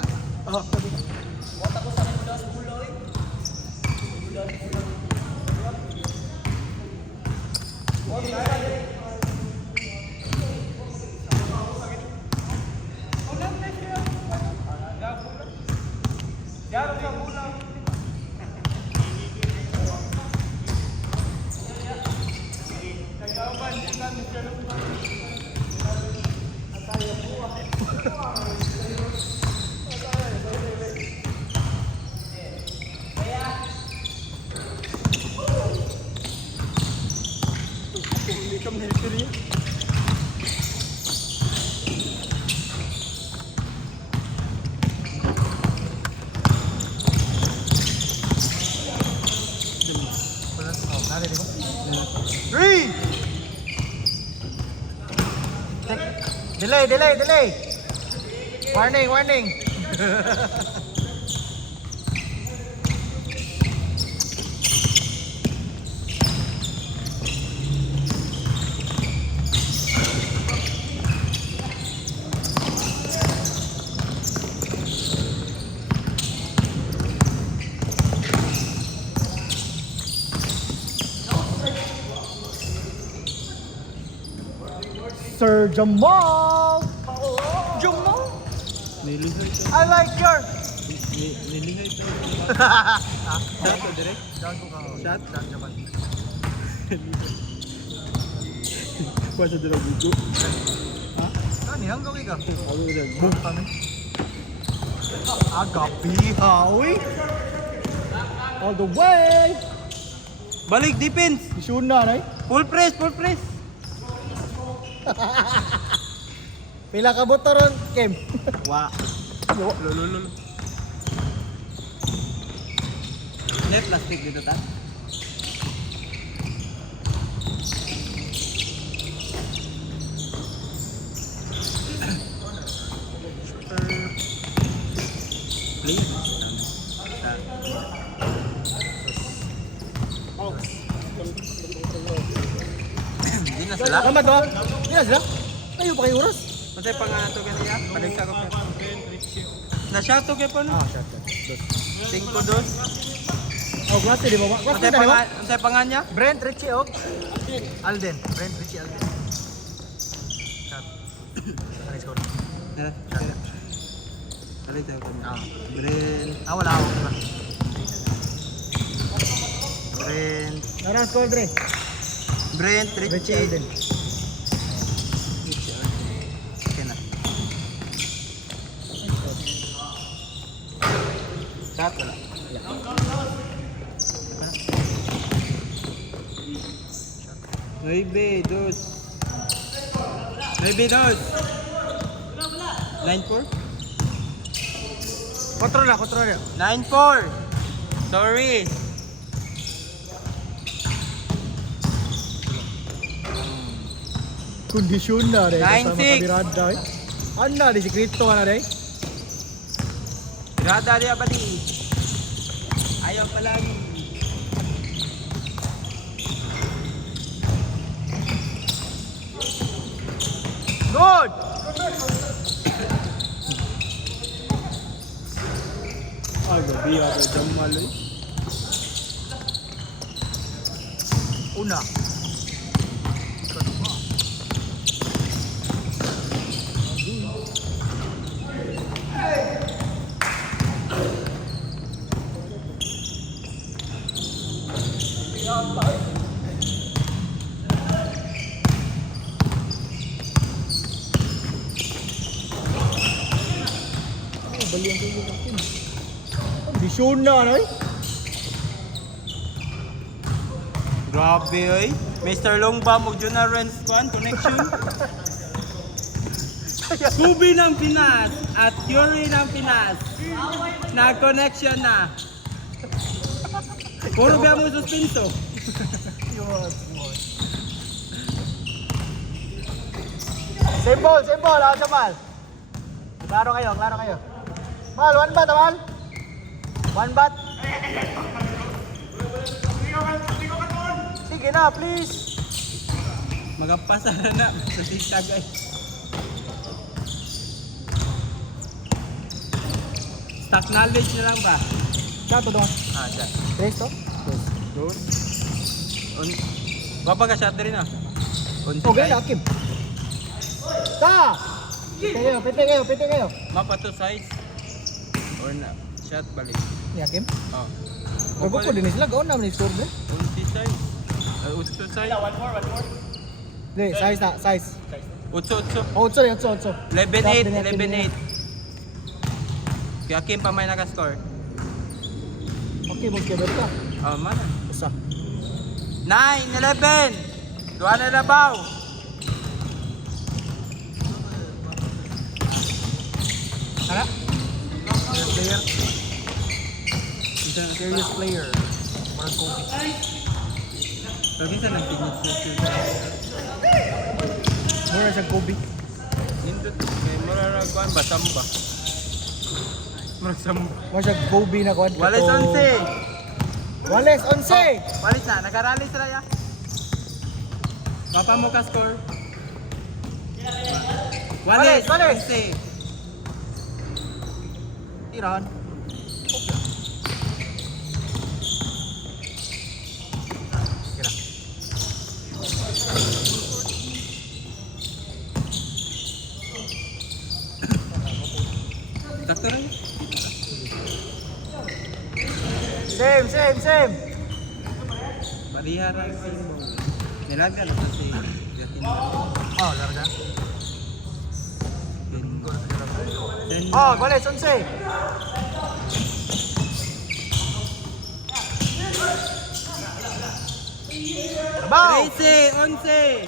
Hindi ka military. Three! Delay! Warning! Sir Jamal! Nilihay ito. I like your... Nilihay ito. Shot o direct? Shot? Jamal. Kuha sa direct video. Ano yan? Gawin ka? Ako direct. Boom kami. Agapi ha, uy! All the way! Balik, defense! Isun na, nay. Full press! Pila ka boto ron, Kim? Wa. Lolo. Net plastic dito ta. Play. Hindi na sila. Tama to? Hindi na sila? Tayo pa kayo oras? Masay pa nga ito ganyan. Paligsa ko pa. Na-shout to kaya pa no? Shot. 5-2. Oh, klase di ba? Klase na di ba? Masay pa nga niya? Brent Richie, oh. Alden. Brent Richie, Alden. Shot. Ano score? Shot. Dali tayo ko niya. Bren. Wala ako. Diba? Brent. Ano ang score, Dre? Brent. Richie, Alden. Okay na. Shot wala. Nueve, dos. Line 4? Kontrol na. 9-4. Sorry. Kondisyon na, Dre. 9-6. Kabirada, eh. Ano na, di sikrito na, Dre. Rada dia pati. Ayaw pa lagi. Good! Ay, gabi ako Jamal eh. Una. Kondisyon na, Dre. Grabe oy. Mr. Longbam ug Juna Renz Kwan connection. Kubi ng Pinas at Yuri ng Pinas. Na-connection na. Puro ba mo suspenso? Simple, ako sa Mal. Klaro kayo. Mal, one bat, Mal. One bat. Sige na, please. Magapasa na sa TikTok guys. Stock knowledge na lang ba? Shot to doon. Siya. Tres to? Good. Wapa ka shot rin ah. Okay, Akim. Ta! Pite kayo. Mapa to size. Or na. Shot balik. Ni Akim? Oh. Bago ko din sila, gaon naman i-score, Dre. Unti size. Utso size. Dre, size. 8-8. Oh, sorry, 8. 11-8. 11-8. Kaya Kim pa may naka-score. Okay, mo kaya ka. Oh, man. Usa. 9-11. Duha na labaw. Ano? Player. Serious player. Murag Kobe. Pero minsan nag-signature. Mura siya Kobe. Nindot. Kaya mararaguan ba? Samba. Marasamba. Mura siya Kobe na kuwan. Walis 11. Walis 11. Walis na. Nag-arali sila ya. Papa mo ka score. Walis. Walis. 11. Iran. Kira. Takto rin. Same. Parihara yung team mo. Nilaga na kasi. Oh, larga. Then, Oh, Walis 11. Trabaho. 13, 11.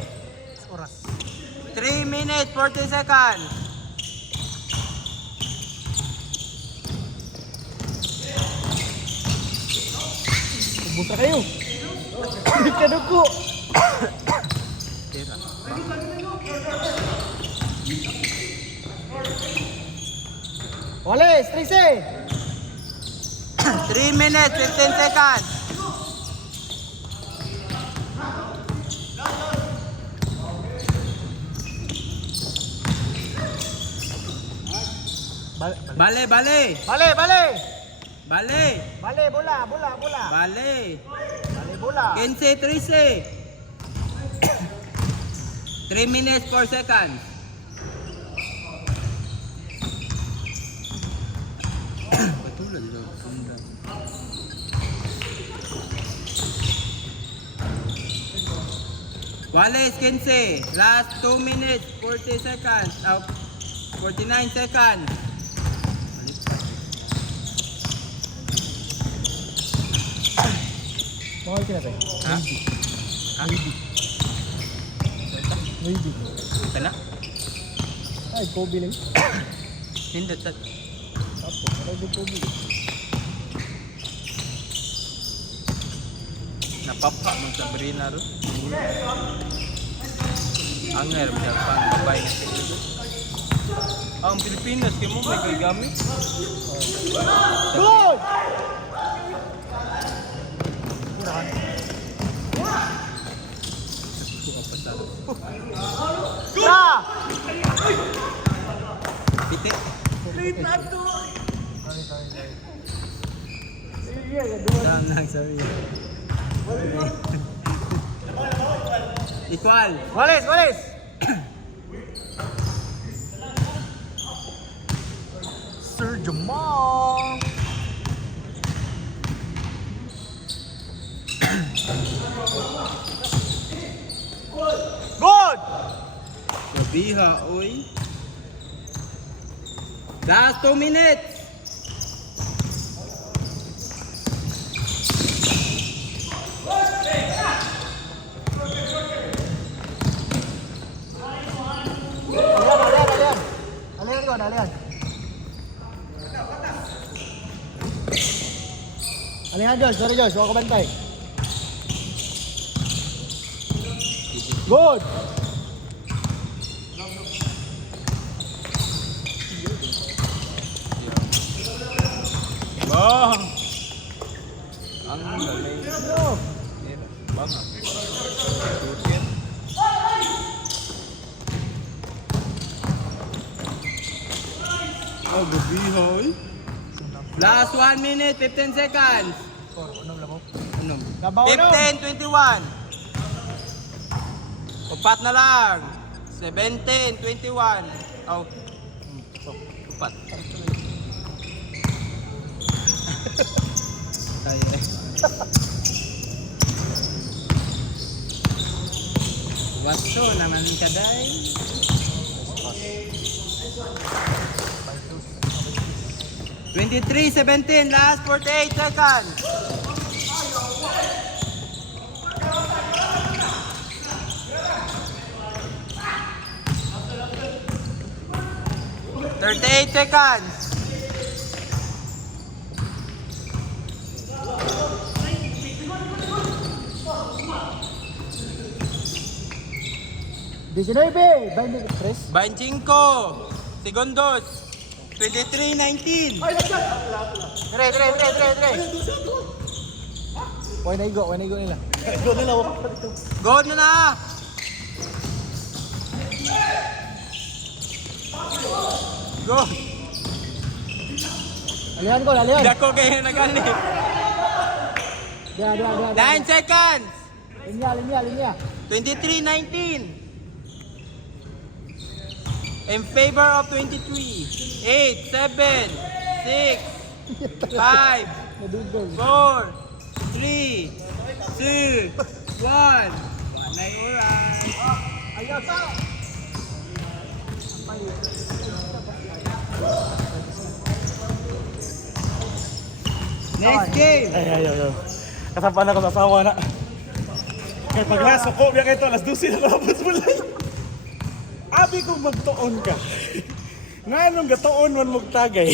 Oras. 3 minutes, 40 seconds. Buta kayo. Kaduko. Tira. Walis 13. 3 minutes, 15 seconds. Bale, bale. Bale. Bale. Bale, bola. Bale. Bale, bola. 15, 13. 3 minutes, 4 seconds. Patulad ito. Wallace, 15. Last 2 minutes, 40 seconds. 49 seconds. Mahal ka na tayo. Ha? Ha? Maybe. Ito na? Ay, Kobe lang. Hindot. Tapos, ay, Kobe. Napapa mo sa Brina ro. Anger mo pang babae na sila. Ang Pilipinas kay mo may gamit. Good! Sa! Piti. Dam lang sorry. Equal. Walis! Sir Jamal! Good! Sabiha, oy. Last 2 minutes. Alihan Josh, sorry Josh, huwag ka bantay. Good! Wow. Ang galing. Banga. Turkey. Oh, gabiha, oy. Last 1 minute, 15 seconds. Unong lamo. Anong? Kabaw 15, 21. Upat na lang. 17, 21. Oh. Upat. Kaya. Waso naman kaday. 23-17, last 48 seconds. $38 seconds. Disinebe, 23. 25 segundos. 23-19. Dire. Why na igo nila. Go na na. Go. Alihan ko, alihan. Dako kayo na gani. Dia. 9 seconds. Linya. 23-19. In favor of 23. 8, 7, 6, 5, Nadugol. 4, 3, 2, 1. Panay oras. Ayaw sa. Next game. Ay. Kasapan ako sa asawa na. Kaya pag nasuko, biya kayo ito, alas 12 na labas mo lang. Abi kong magtuon ka. Nga nung gatuon man magtagay.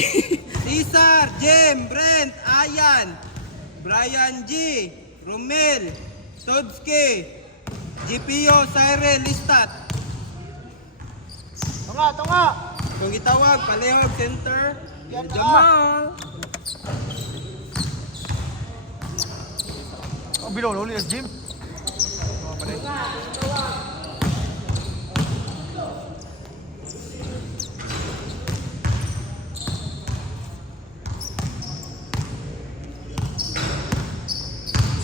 Cesar, Jem, Brent, Ayan, Brian G, Romel, Todske, GPO, Siren, Listat. Tunga. Kung itawag, Palehog Center, Jamal. Oh, bilong ulit sa gym.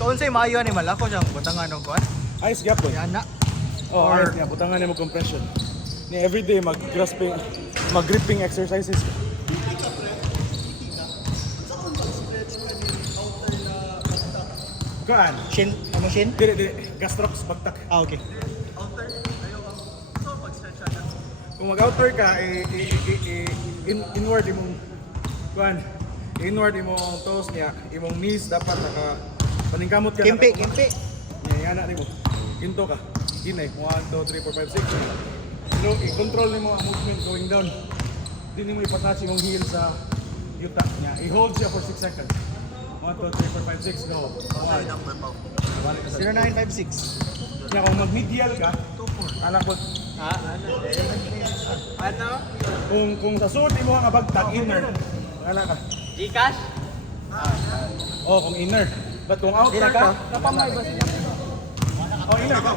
So unsay maayo ni malako siyang butangan og kuan? Ayos gap ko. Yan na. Oh, ayos nga. Butangan mo compression. Ni everyday mag-gripping exercises. Kuan? Shin, machine? Dili. Gastrocs, bagtak. Ah, okay. Kung mag-outer ka, inward imong kuan. Inward imong toes niya, imong knees dapat paningkamot ka. Kimpi. Yan na nimo. Ginto ka. Hinay. 1, 2, 3, 4, 5, 6. Pero i-control nimo ang movement going down. Hindi nimo ipatouch imong heel sa yuta niya. I-hold siya for 6 seconds. 1, 2, 3, 4, 5, 6, go. 0956. Kaya kung mag-medial ka, anak ko, Ano? kung sa suot mo ang abagtag, inner. Anak ka. Gcash? Oh, kung inner. But kung outer ka, napamay ba siya? Oh, inner ka.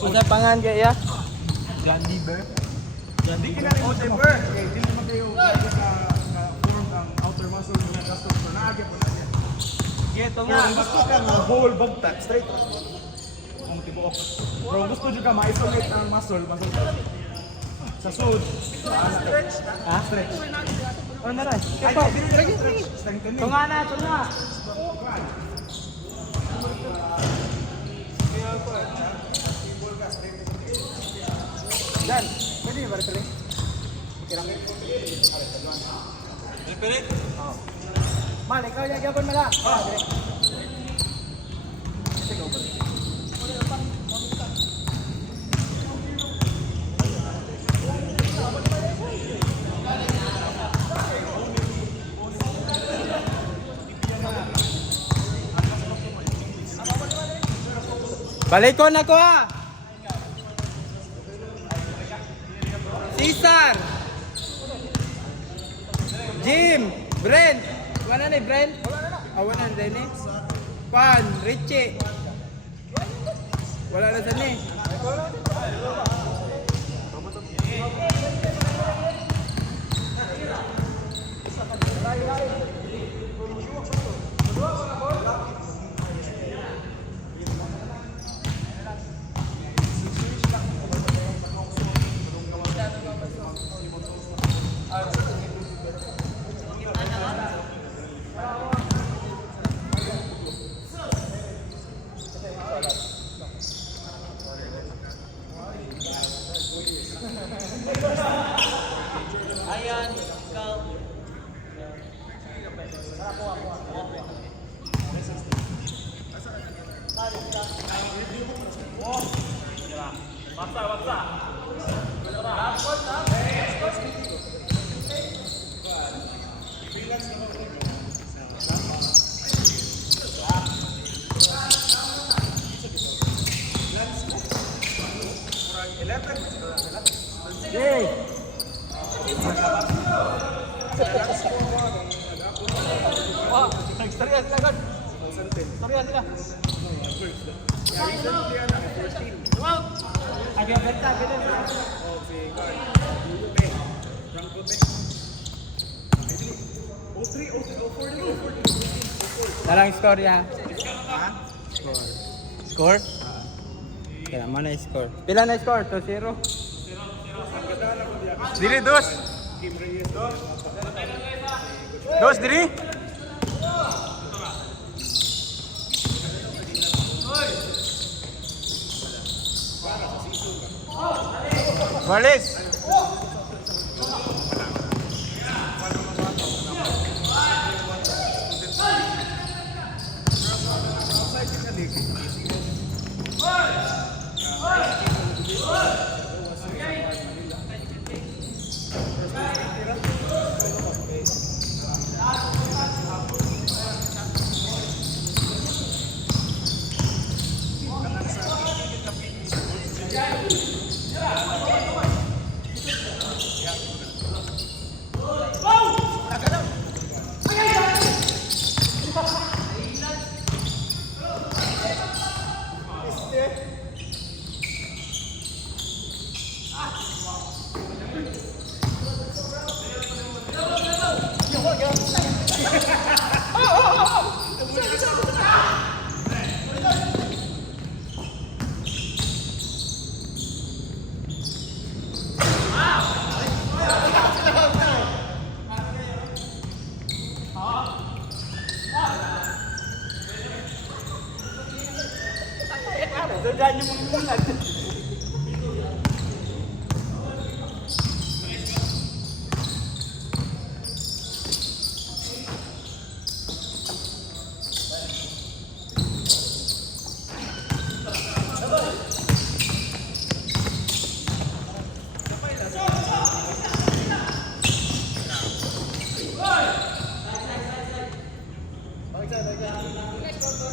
Ano pangan kaya? John Lieber. Hindi ka na rin outer mo. Okay, hindi naman kayo form ang outer muscle ng custom for naagit mo na yan. Ito Pero kung gusto ka ng whole bagtag, straight. Ang tibuok. Pero kung gusto nyo ka ma-isolate ang muscle sa suit. Stretch. Stretch. Ano na rin? Ay, strengthening. Tunga na. Dan, pwede ba rin tuloy? Repeat. Mal, ikaw yung gabon mo lang. Balik ko na ko ha. Cesar. Jim. Brent. Wala na ni Brent? Wala na rin eh. Juan. Richie. Wala na sa ni. Yay! Storya sila, God. Storya sila. Agak benta, gitu. Dalang score ya. Score. Score? Kaya mana yung score? Pila na score? 2-0. Diri, dos. Dos, diri. Walis.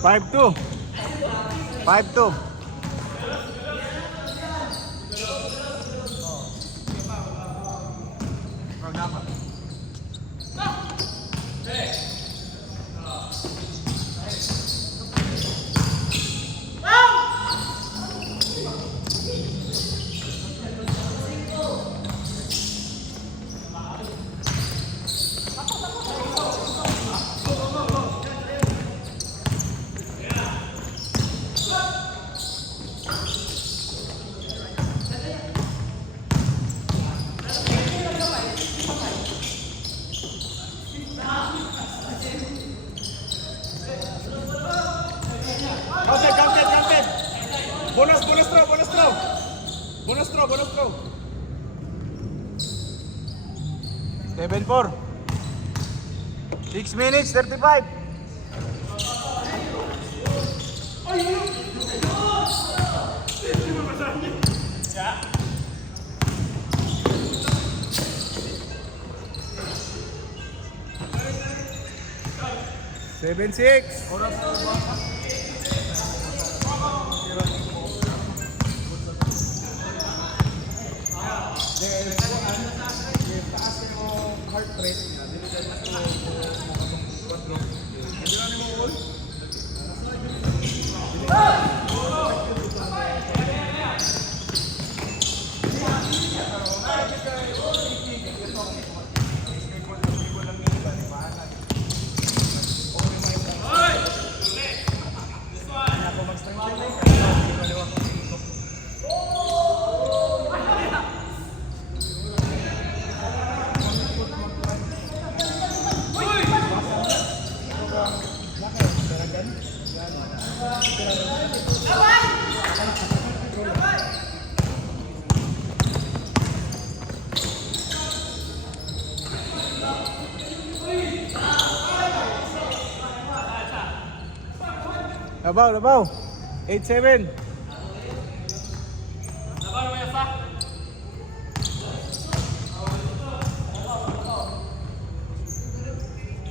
Five two. 5-2. Bonus throw. Bonus throw. 7-4. 6 minutes, 35. Seven six. Heart rate. Labaw. 8-7.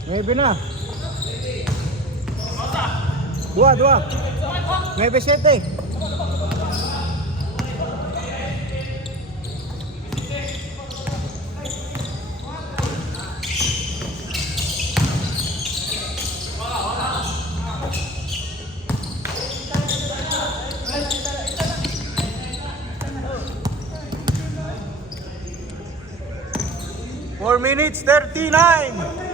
Nueve na. Dua. 9-7. Four minutes 39.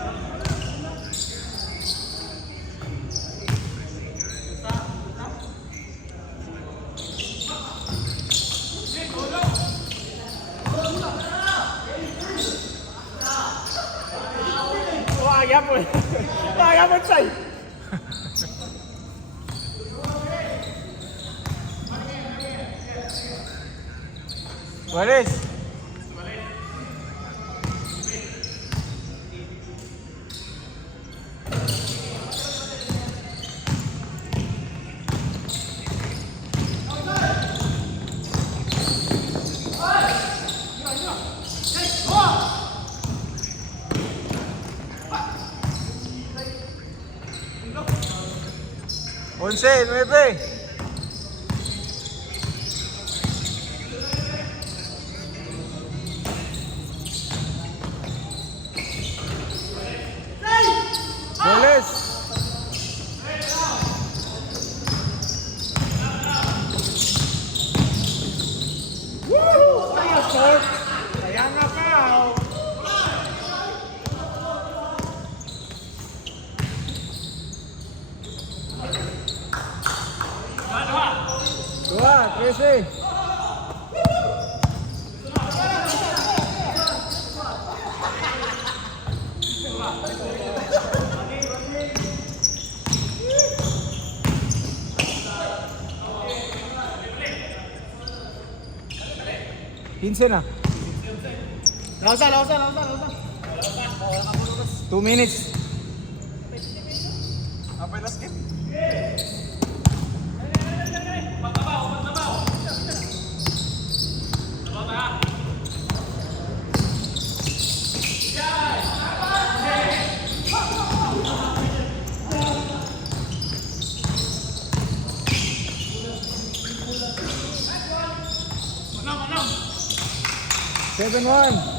Kaya mo, Chay. Walis. Once, 9. Walis. Kaya nga ka. Dua, 13. Quince na. Lausa. 2 minutes. Apa yung skip? Seven, 1.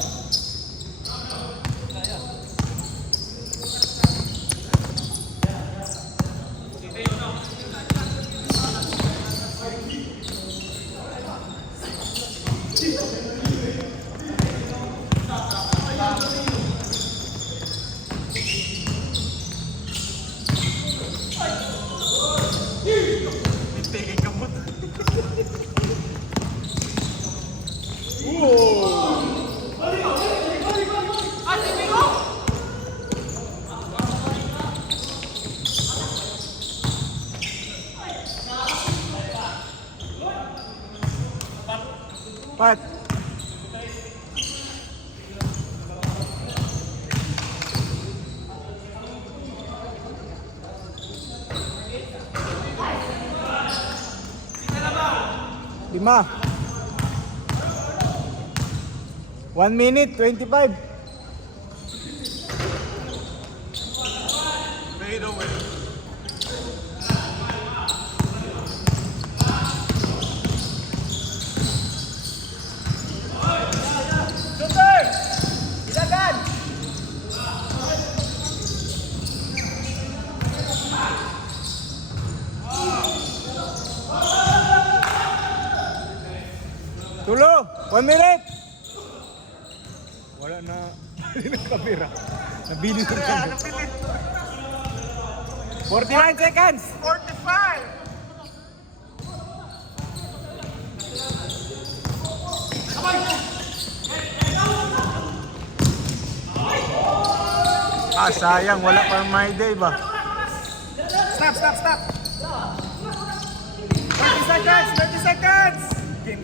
Pat. Lima. 1 minute 25. Fade away. Tulo. 1 minute. Wala na. Hindi na kamera. Nabilis ang kamera. 49 seconds. 45! Ah, sayang. Wala pa my day ba? Stop! 30 seconds! 30 seconds! Game.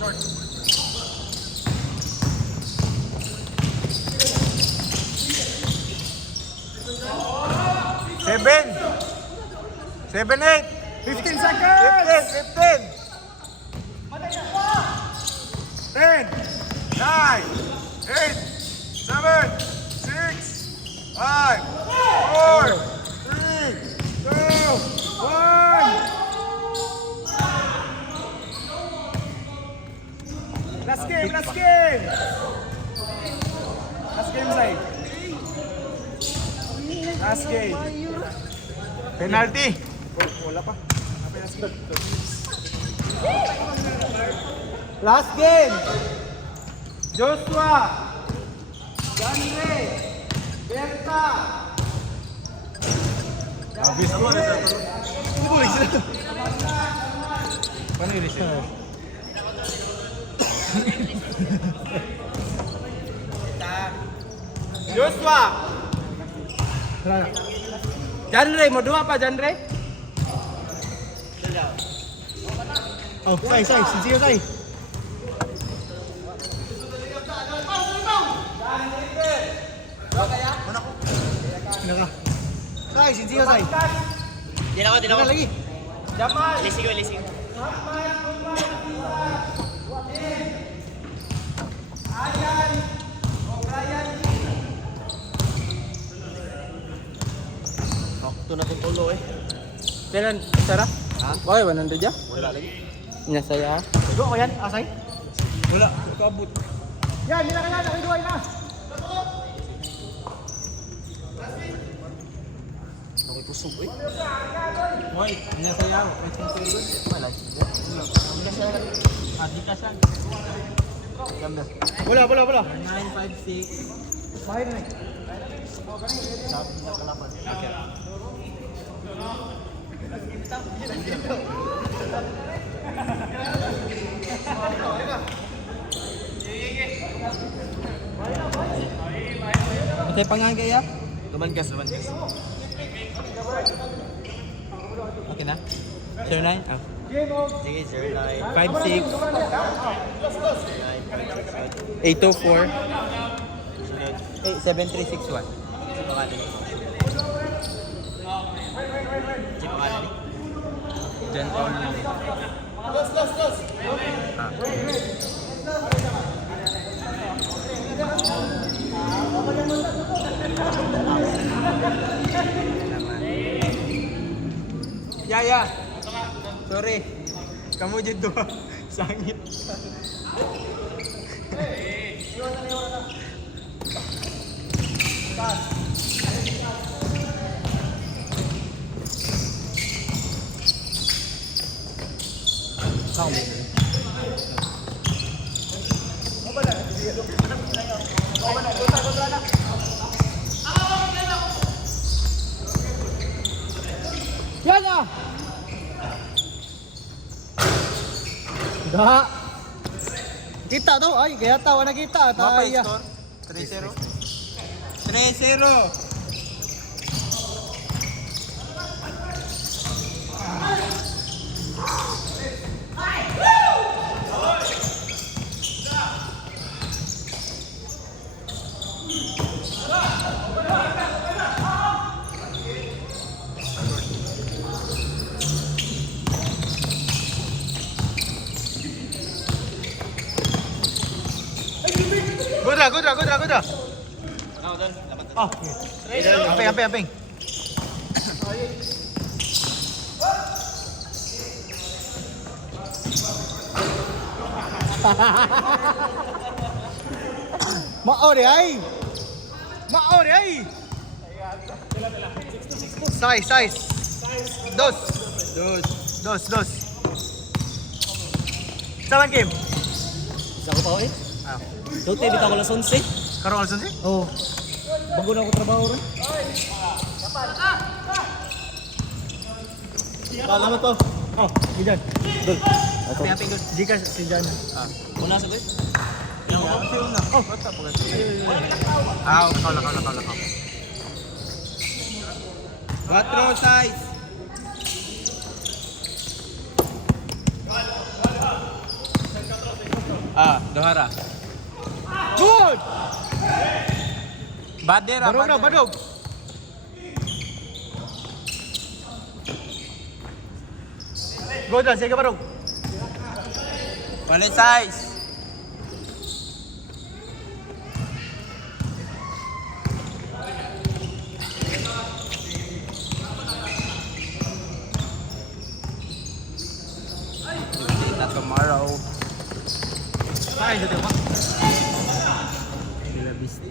Short. Seven, 8. 15 seconds! 10, 9, 8, 7, 6, 5, 4, 3, 2, 1. Last game, last game! Last game, Zay. Last game. Penalty. Wala pa. Last game. Joshua. Janre. Berta. Habis ko na sa Paano yung reset? Joshua. Janre, mo dua pa Janre? Oh, say, sincere say. Naka. Say, sincere say. Di na ako. Lagi. Jamal. Lising. Ayan. O'Brien. Ito na itong tulo eh. Kailan? Sarah? Ha? Okay, 100 ya? Wala lagi. Nasaya. Ito ako yan, asay. Wala. Kabut. Yan, nila kaya, nakiduay na. Ako'y kusog eh. Hoy, nasaya. Wala. Adi ka siya. Ganda. Wala. 956. Fire na eh. Sabi niya kalaban. Okay. Kasi pangangga ya? Luman gas. Okay na? 09? Oh. Sige, 09. 56. 824. 7361. Jan Paul Lili. Ya. Sorry. Kamu jud dua. Sangit. Yan ah. Da. Kita to, ay, kaya tawa na kita. Mapay Tayo. score. 3-0. 3-0. Gudra. Oh. Amping. Mao di ay. Size. Dos. Sama game. Isa ko pa eh. Ah. So, tayo bitaw ko lang 11. Karong alson si? Oo. Bago na ako trabaho ron. Salamat po. Oh, Gijan. Dol. Amping good. Gcash si Jan. Muna sa doy. Oh, what's up? Lakaw. 4 size. Dohara. Good! Badera. Badog. Go dyan, sige parong. Palit size. Kita tomorrow. Ay, dito pa. Bella Vista.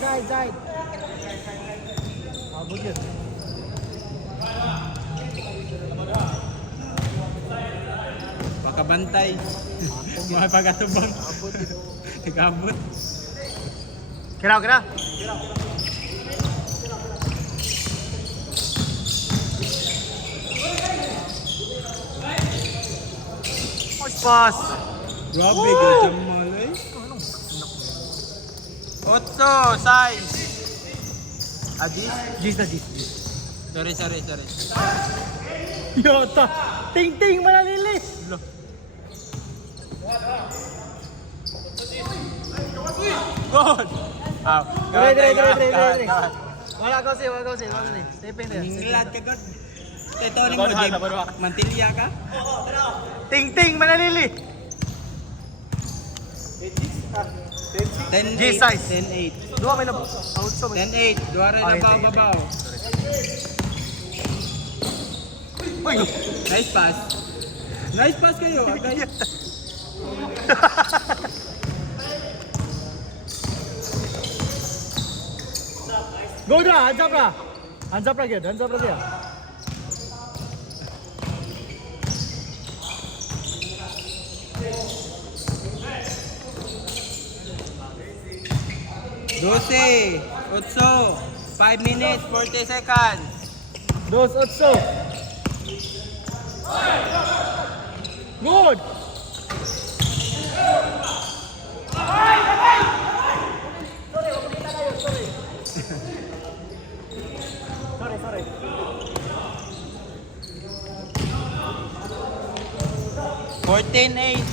Side. Abot yun. Pakabantay. Mga pagatubang. Nagabot. Kira. Pass. Grabe, gajang malay. Otso, size. Adis? Gis na gis. Sorry. Yota. Ting manalili. Good! Ah, Dre. Wala ko si. Step in there. Ningilad ka, God. Ito rin mo, Jim. Mantilya ka? Ting manalili. 10-8. G size. 10-8. Dua may labo. Out so. 10-8. Dua rin Ay, na babaw. Uy. Nice pass. Nice pass kayo. Agay. Go dra, hands up ra gyud. Dia. Dose. Otso. 5 minutes, 40 seconds. 2-8. Good. Sorry. 14-8.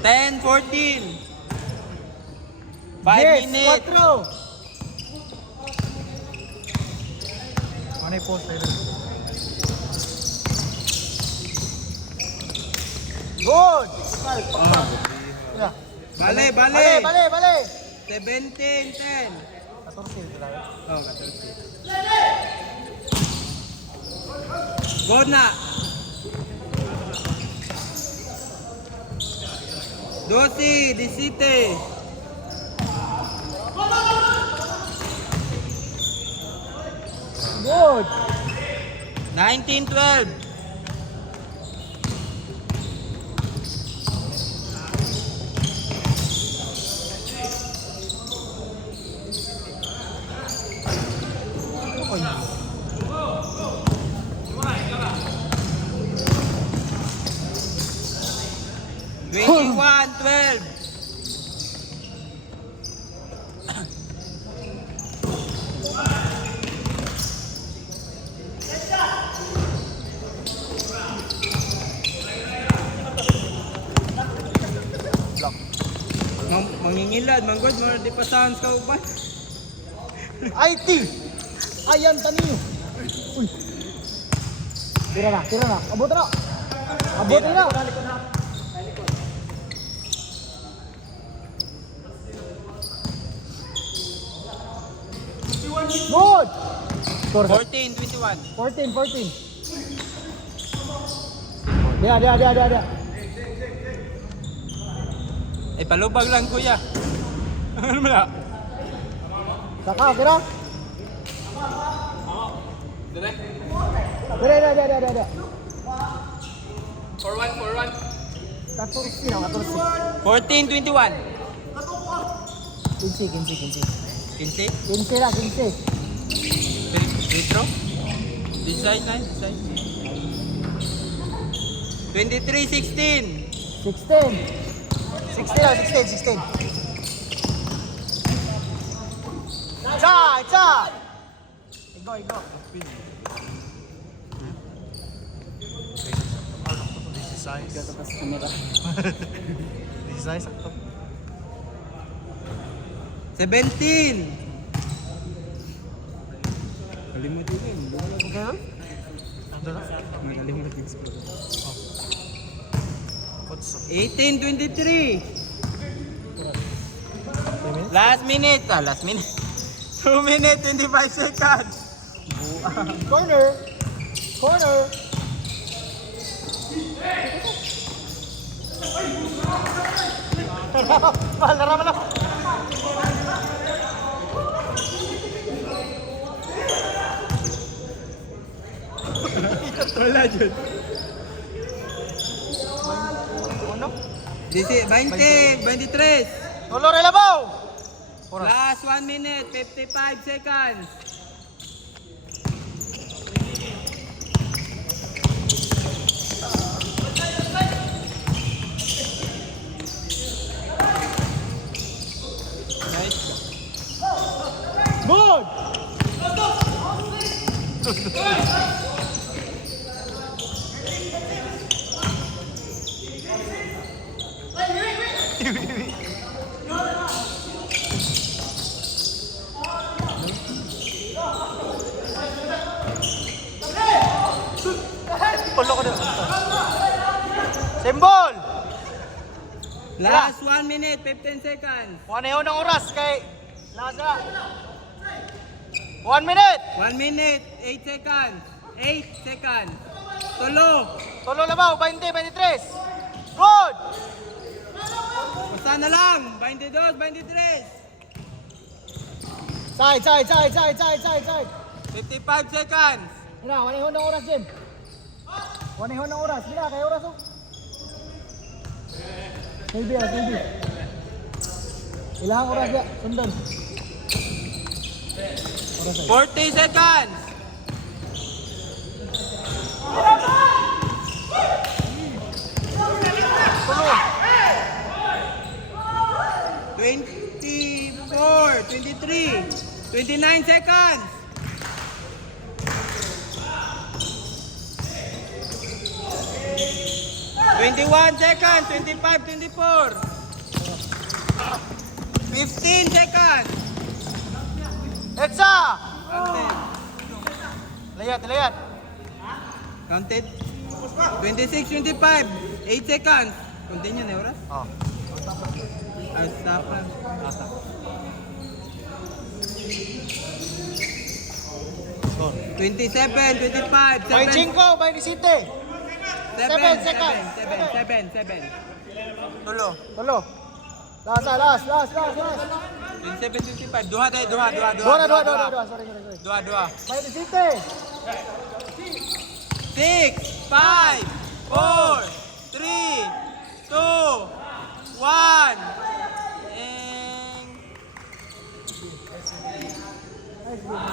10-14. 5 Yes, minutes. 4. Ano yung post tayo? Good! Yeah. Bale. Bale! 17-10. 14 ito lang. Oh, 14. Good na. 12, 17. Good! 19-12. Twenty-one, 12. Mangingilad, manggod mo di pa sounds ka upan. IT! Ayan, taniyo! Uy! Tira na! Abot na! Good! Score 14-21. 14. Dia. Eh, palubag lang kuya. Ano mo na? Saka, kira? Dire. 4-1. 14. 14-21. 15. 15? 15 lah, 15. Retro? Design na, design. 23-16. 16 lah, 16. Cha! Igo. Gata pas kamera. Size, sakto. 17. Kalimutin yun. Okay, no? Ano na? Kalimutin ko. What's 18-23. 3 minutes? Last minute. Last minute. 2 minutes, 25 seconds. Corner! Corner! Mahal na raman ako. Wala dyan. Ano? 20, 23. Tolo, relabaw! Oras. Last 1 minute, 55 seconds. Good! Polo ko din. Symbol! Last 1 minute, 15 seconds. Paneho ng oras kay Laza. 1 minute! 1 minute, 8 seconds. 8 seconds. Tulo. Tolo labaw, 20, 23. Good! Basta na lang. 22, 23. Side, side, side, side, side, side, side. 55 seconds. Mira, wanihon ng oras, Jim. Wanihon ng oras. Mira, kay oras, oh. Maybe, maybe. Ilang oras ya? Sundan. Oras ay. 40 seconds. Tulo. 24, 23, 29 seconds. 21 seconds, 25, 24. 15 seconds. Etsa! Counted. Layat, layat. Counted. 26, 25. 8 seconds. Continue na oras. Oh. Stop na. Score. 27, 25, 7. By Jinko, by Nisite. 7 seconds. 7. Tulo. Tulo. Last, last, last, last, last. 27, 25. Duha tayo, duha. Dua na, dua, dua, dua. Sorry, sorry, sorry. Duha. By Nisite. 6, 5, 4, 3, 2, 1. And